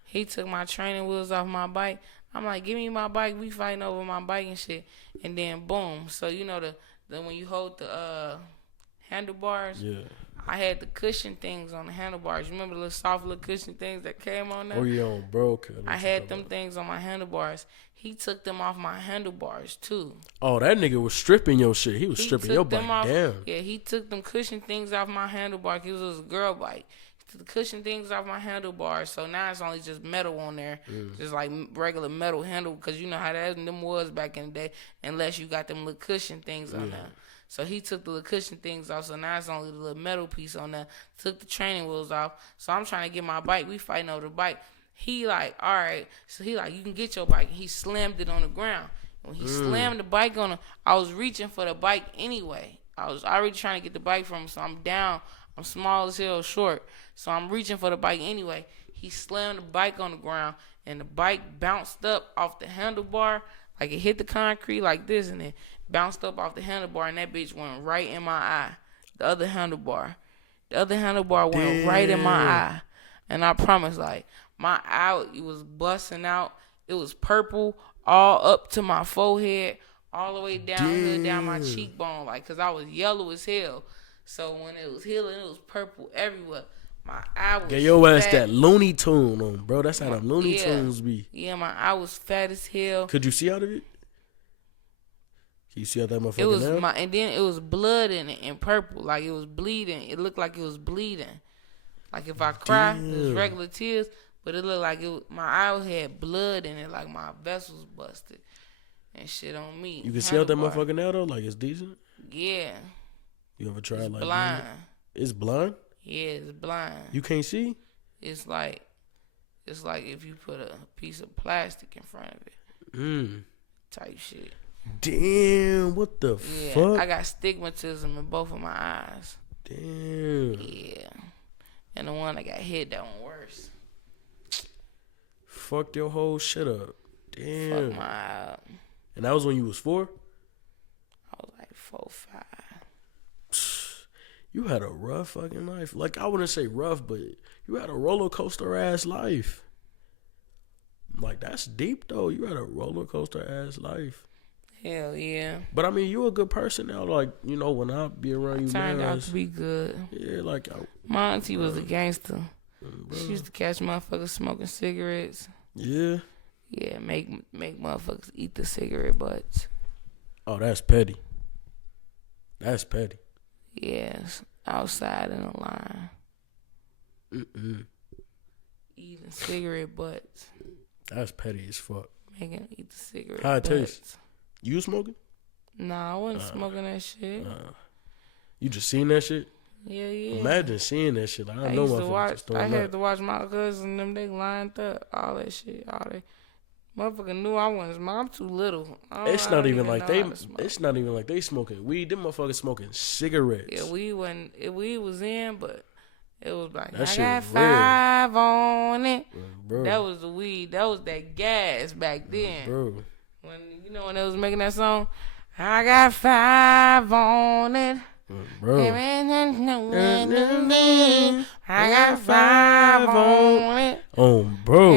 He took my training wheels off my bike. I'm like, give me my bike. We fighting over my bike and shit. And then, boom. So, the when you hold the handlebars? Yeah. I had the cushion things on the handlebars. You remember the little soft little cushion things that came on there? Oh, yeah, bro. I had them things on my handlebars. He took them off my handlebars, too. Oh, that nigga was stripping your shit. He was stripping your bike down. Yeah, he took them cushion things off my handlebars. It was a girl bike. He took the cushion things off my handlebars. So now it's only just metal on there. Just like regular metal handle. Because you know how them was back in the day. Unless you got them little cushion things on there. So he took the little cushion things off. So now it's only the little metal piece on there. Took the training wheels off. So I'm trying to get my bike. We fighting over the bike. He like, all right. So he like, you can get your bike. He slammed it on the ground. When he slammed the bike on him, I was reaching for the bike anyway. I was already trying to get the bike from him. So I'm down. I'm small as hell, short. So I'm reaching for the bike anyway. He slammed the bike on the ground. And the bike bounced up off the handlebar. Like, it hit the concrete like this, and then bounced up off the handlebar, and that bitch went right in my eye. The other handlebar went right in my eye. And I promise, like, my eye, it was busting out. It was purple all up to my forehead, all the way down here, down my cheekbone, like, because I was yellow as hell. So when it was healing, it was purple everywhere. My eye was Get your ass fat. that Looney Tune on, bro. That's how them Looney Tunes be. Yeah, my eye was fat as hell. Could you see out of it? Can you see out that motherfucker It was now? and then it was blood in it and purple. Like, it was bleeding. It looked like it was bleeding. Like, if I cry, it was regular tears, but it looked like my eye had blood in it, like my vessels busted and shit on me. You can see out that motherfucker now, though? Like, it's decent? Yeah. You ever tried, It's like, blind. It's blind? Yeah, it's blind. You can't see? It's like if you put a piece of plastic in front of it. Type shit. Damn, what the fuck? I got stigmatism in both of my eyes. Damn. Yeah. And the one that got hit, that one worse. Fucked your whole shit up. Damn. Fuck my eye up. And that was when you was 4? I was like 4, 5. You had a rough fucking life. Like, I wouldn't say rough, but you had a roller coaster ass life. Like, that's deep though. You had a roller coaster ass life. Hell yeah. But I mean, you a good person now. Like, when I be around you, Turned out to be good. Yeah, like my auntie was a gangster. She used to catch motherfuckers smoking cigarettes. Yeah. Yeah, make motherfuckers eat the cigarette butts. Oh, that's petty. That's petty. Yes. outside in a line. Mm-mm. Eating cigarette butts. That's petty as fuck. Making them eat the cigarette How it butts. taste? You smoking? Nah, I wasn't smoking that shit. You just seen that shit? Yeah. Imagine seeing that shit. Like, I know used to motherfuckers watch. just throwing I had up. to watch my cousins and them. They lined up all that shit. All that motherfucker knew I wasn't smoking. I'm too little. It's not even like they. Smoke. It's not even like they smoking weed. Them motherfuckers smoking cigarettes. Yeah, weed was in, but it was like That I shit got was 5 on it. Bro. That was the weed. That was that gas back then. Bro. When they was making that song, I got 5 on it. Bro. I got 5 on it. Bro.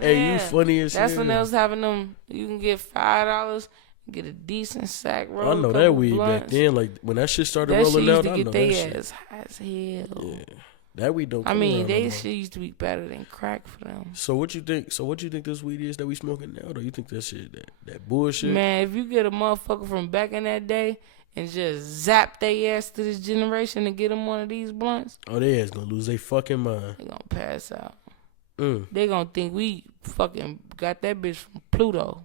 Hey, you funny as That's hell. when they was having them. You can get $5, get a decent sack roll. I know that weed back then. Like when that shit started rolling out, I know that shit. Ass high as hell. Yeah, that weed don't. I mean, they no shit used to be better than crack for them. So what you think? This weed is that we smoking now? Though you think that shit that bullshit? Man, if you get a motherfucker from back in that day and just zap their ass to this generation and get them one of these blunts, oh, they ass gonna lose their fucking mind. they gonna pass out. They gonna think we fucking got that bitch from Pluto,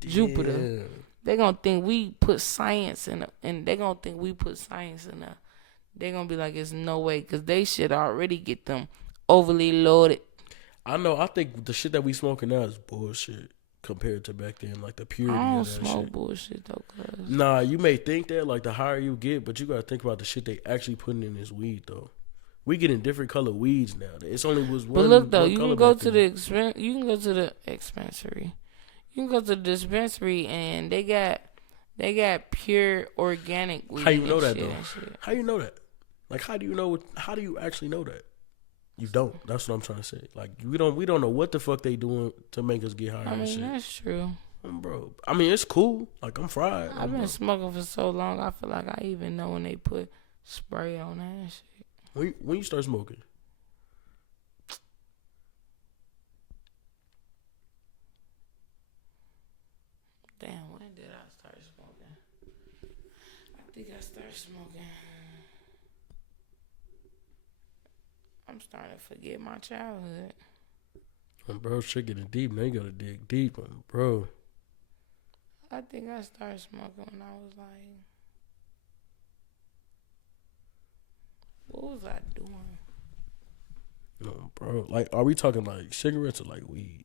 Jupiter. They gonna think we put science in it, and they gonna think we put science in there. They gonna be like, it's no way, cause they should already get them overly loaded. I know. I think the shit that we smoking now is bullshit compared to back then. Like the purity I don't of that smoke shit. bullshit though, cuz. Nah, you may think that like the higher you get, but you gotta think about the shit they actually putting in this weed though. We getting different color weeds now. It's only was one. But look though, one you color can go back to then. you can go to the dispensary. You can go to the dispensary and they got pure organic weed. How you know that and though? shit. How you know that? Like how do you know? How do you actually know that? You don't. That's what I'm trying to say. Like we don't know what the fuck they doing to make us get higher I and mean, shit. that's true. Bro, I mean it's cool. Like I'm fried. I've been smoking for so long. I feel like I even know when they put spray on that and shit. When you start smoking? Damn, when did I start smoking? I think I started smoking. I'm starting to forget my childhood. Bro, shit getting deep. Now you gotta dig deep, bro. I think I started smoking when I was like, what was I doing? No, bro. Like, are we talking like cigarettes or like weed?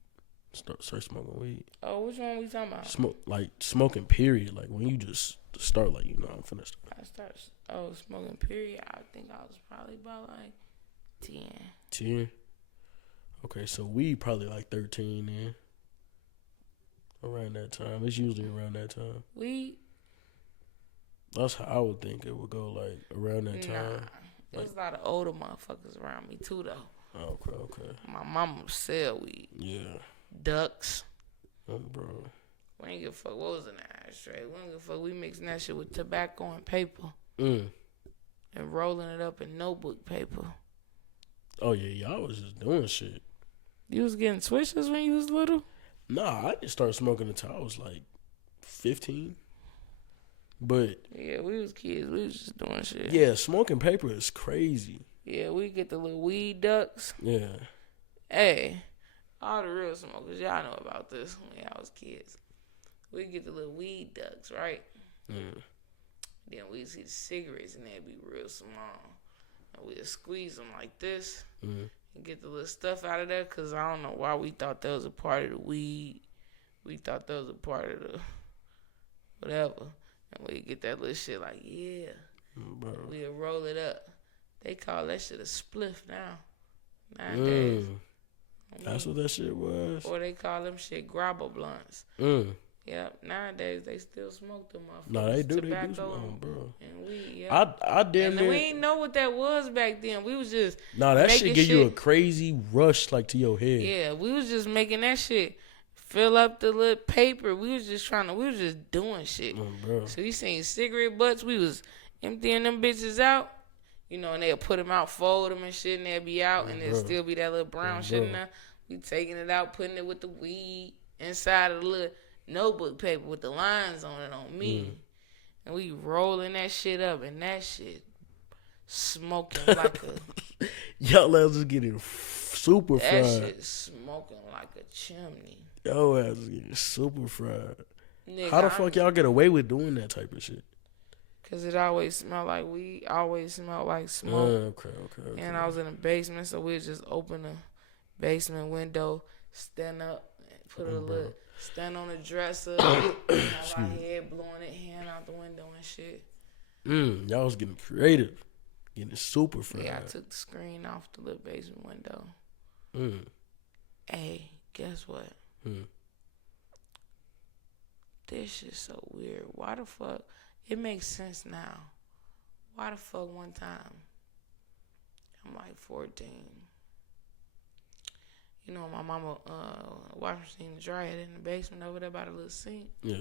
Start smoking weed. Oh, which one we talking about? Smoking. Period. Like when you just start, like I'm finna start. I started smoking. Period. I think I was probably about like 10. 10. Okay, so weed probably like 13 then. Around that time. It's usually around that time. Weed? That's how I would think it would go, like around that time. There was a lot of older motherfuckers around me too, though. Okay. My mama would sell weed. Yeah. Ducks. Bro. We ain't give a fuck what was in the ashtray. We ain't give a fuck. We mixing that shit with tobacco and paper. And rolling it up in notebook paper. Oh, yeah. Y'all was just doing shit. You was getting switches when you was little? Nah, I didn't start smoking until I was like 15. But yeah, we was kids. We was just doing shit. Yeah, smoking paper is crazy. Yeah, we get the little weed ducks. Yeah. Hey, all the real smokers, y'all know about this when y'all was kids. We get the little weed ducks, right? Then we see the cigarettes and they'd be real small. And we'd squeeze them like this and get the little stuff out of there, because I don't know why we thought that was a part of the weed. We thought that was a part of the whatever. And we'd get that little shit like, yeah. We'd roll it up. They call that shit a spliff now. Nowadays. That's what that shit was. Or they call them shit grabber blunts. Yep. Nowadays they still smoke them motherfuckers. No, they do. Tobacco They do smoke, bro. And weed. Yep. I damn near. We ain't know what that was back then. We was just that shit give you a crazy rush like to your head. Yeah, we was just making that shit fill up the little paper. We was just doing shit. Bro. So you seen cigarette butts, we was emptying them bitches out. You know, and they'll put them out, fold them and shit, and they'll be out, and there'll still be that little brown shit in there. We taking it out, putting it with the weed inside of the little notebook paper with the lines on it on me. and we rolling that shit up, and that shit smoking like a. Y'all ass was getting super That fried. shit smoking like a chimney. Y'all ass was getting super fried. Nigga, How the fuck y'all get away with doing that type of shit? Cause it always smelled like weed, always smelled like smoke. Okay. And I was in the basement, so we'd just open the basement window, stand up, and put a little, stand on the dresser, have our head blowing it, hand out the window and shit. Y'all was getting creative, getting super fried. Yeah, I took the screen off the little basement window. Hey, guess what? This shit's so weird. Why the fuck? It makes sense now. Why the fuck one time? I'm like 14. You know, my mama washing machine and dryer in the basement over there by the little sink. Yeah.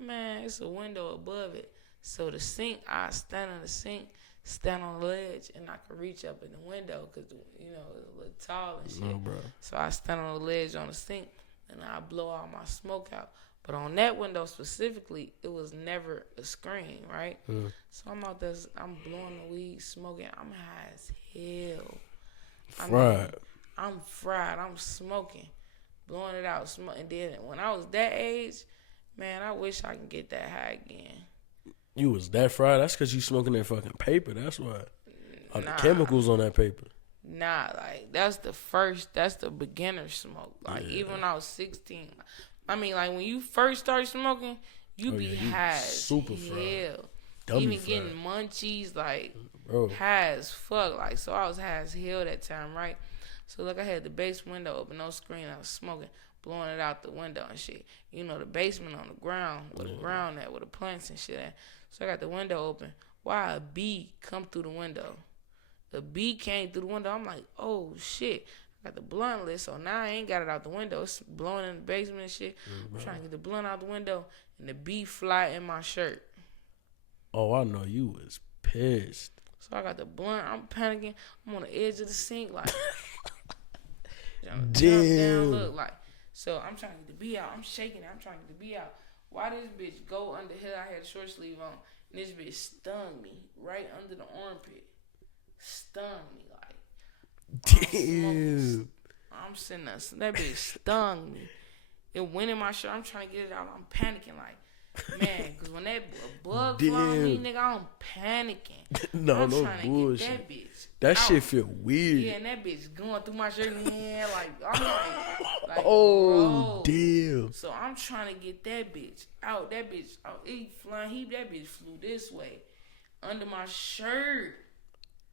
Man, it's a window above it. So the sink, I stand on the sink, stand on the ledge, and I can reach up in the window because, you know, it's a little tall and shit. No, bro. So I stand on the ledge on the sink, and I blow all my smoke out. But on that window specifically, it was never a screen, right? So I'm out there, I'm blowing the weed, smoking. I'm high as hell. Fried. I'm fried. I'm smoking, blowing it out. And then when I was that age, man, I wish I could get that high again. You was that fried? That's because you smoking that fucking paper. That's why. All the chemicals on that paper. Nah, like, that's the beginner smoke. Like, even when I was 16. I mean, like, when you first start smoking, you be high as super hell. fried. Dummy Even fried. getting munchies, like, Bro. high as fuck. Like, so I was high as hell that time, right? So, like, I had the base window open, no screen. I was smoking, blowing it out the window and shit. You know, the basement on the ground, where the ground at, where the plants and shit at. So I got the window open. Why a bee come through the window? The bee came through the window. I'm like, oh, shit. I got the blunt lit, so now I ain't got it out the window. It's blowing in the basement and shit. I'm trying to get the blunt out the window, and the bee fly in my shirt. Oh, I know you was pissed. So I got the blunt. I'm panicking. I'm on the edge of the sink, like, Damn. down, look, like. So I'm trying to get the bee out. I'm shaking it. I'm trying to get the bee out. Why this bitch go under here? I had a short sleeve on, and this bitch stung me right under the armpit. Stung me, like. Damn. I'm sitting there. So that bitch stung me. It went in my shirt. I'm trying to get it out. I'm panicking, like, man, because when that bug fly on me, nigga, I'm panicking. No trying bullshit. to get that bitch That out. shit feel weird. Yeah, and that bitch going through my shirt and hand, like, I'm like Oh, bro. damn. So I'm trying to get that bitch out. That bitch, that bitch flew this way under my shirt.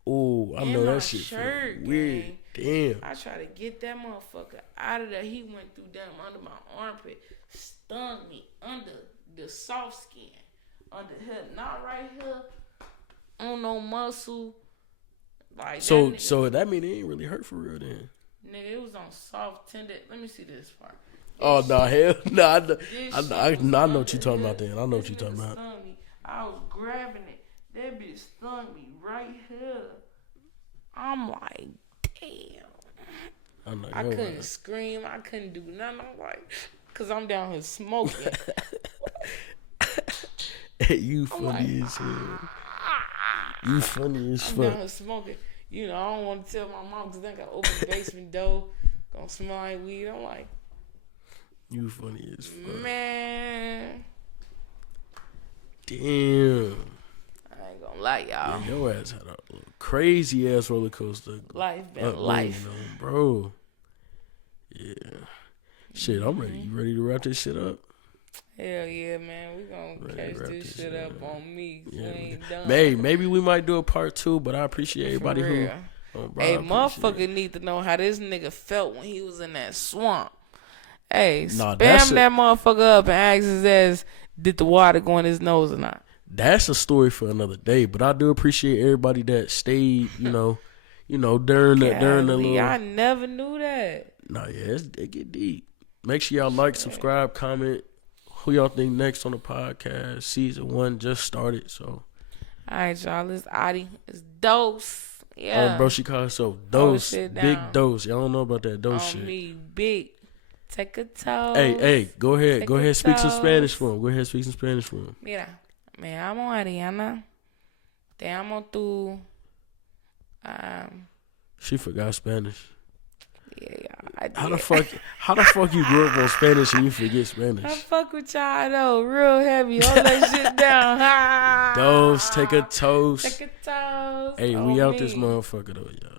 Oh, I know that shit shirt, feel weird. Damn. I tried to get that motherfucker out of there. He went through them under my armpit, stung me under the soft skin, under here, not right here, on no muscle. Like So that that mean it ain't really hurt for real then. nigga, it was on soft tender. Let me see this part. Oh no, hell no! I know what you under talking about. here. Then I know what This you talking nigga about. stung me. I was grabbing it. That bitch stung me right here. I'm like, damn. I know. I couldn't scream. I couldn't do nothing. I'm like, cause I'm down here smoking. Hey, you funny as hell. You funny as I'm down fuck. here smoking. You know, I don't want to tell my mom because I got to open the basement door. Gonna smell like weed. I'm like, You funny as fuck. man. Damn. I ain't gonna lie, y'all. Man, your ass had a crazy ass roller coaster. Life been upbringing, life. though, bro. Yeah. Shit, I'm ready. You ready to wrap this shit up? Hell yeah, man. We gonna Ready to catch wrap this this shit shit up up. on me. We Yeah. ain't done. Maybe we might do a part 2, but I appreciate everybody For who. real. Oh, bro, Hey, I appreciate motherfucker it. need to know how this nigga felt when he was in that swamp. Hey, Nah, spam that's that motherfucker up and ask his ass, did the water go in his nose or not? That's a story for another day. But I do appreciate everybody that stayed. During the Golly, little. I never knew that. Nah, yeah, it get deep. Make sure y'all like, subscribe, comment. Who y'all think next on the podcast? Season 1 just started, so. All right, y'all. It's Adi. It's Dose. Yeah. Oh, bro, she called herself Hold Dose. shit Big down. Dose. Y'all don't know about that Dose On shit. me, big. Take a toe. Hey, go ahead. Take Go a ahead, speak some toast. Spanish for him. Go ahead, speak some Spanish for him. Mira, Me llamo Ariana. Te amo tú. She forgot Spanish. Yeah, I did. How the fuck you grew up on Spanish and you forget I Spanish? fuck with y'all though, real heavy. Hold that shit down. Those, take a toast. Take a toast. Hey, on we out me. this motherfucker though, y'all.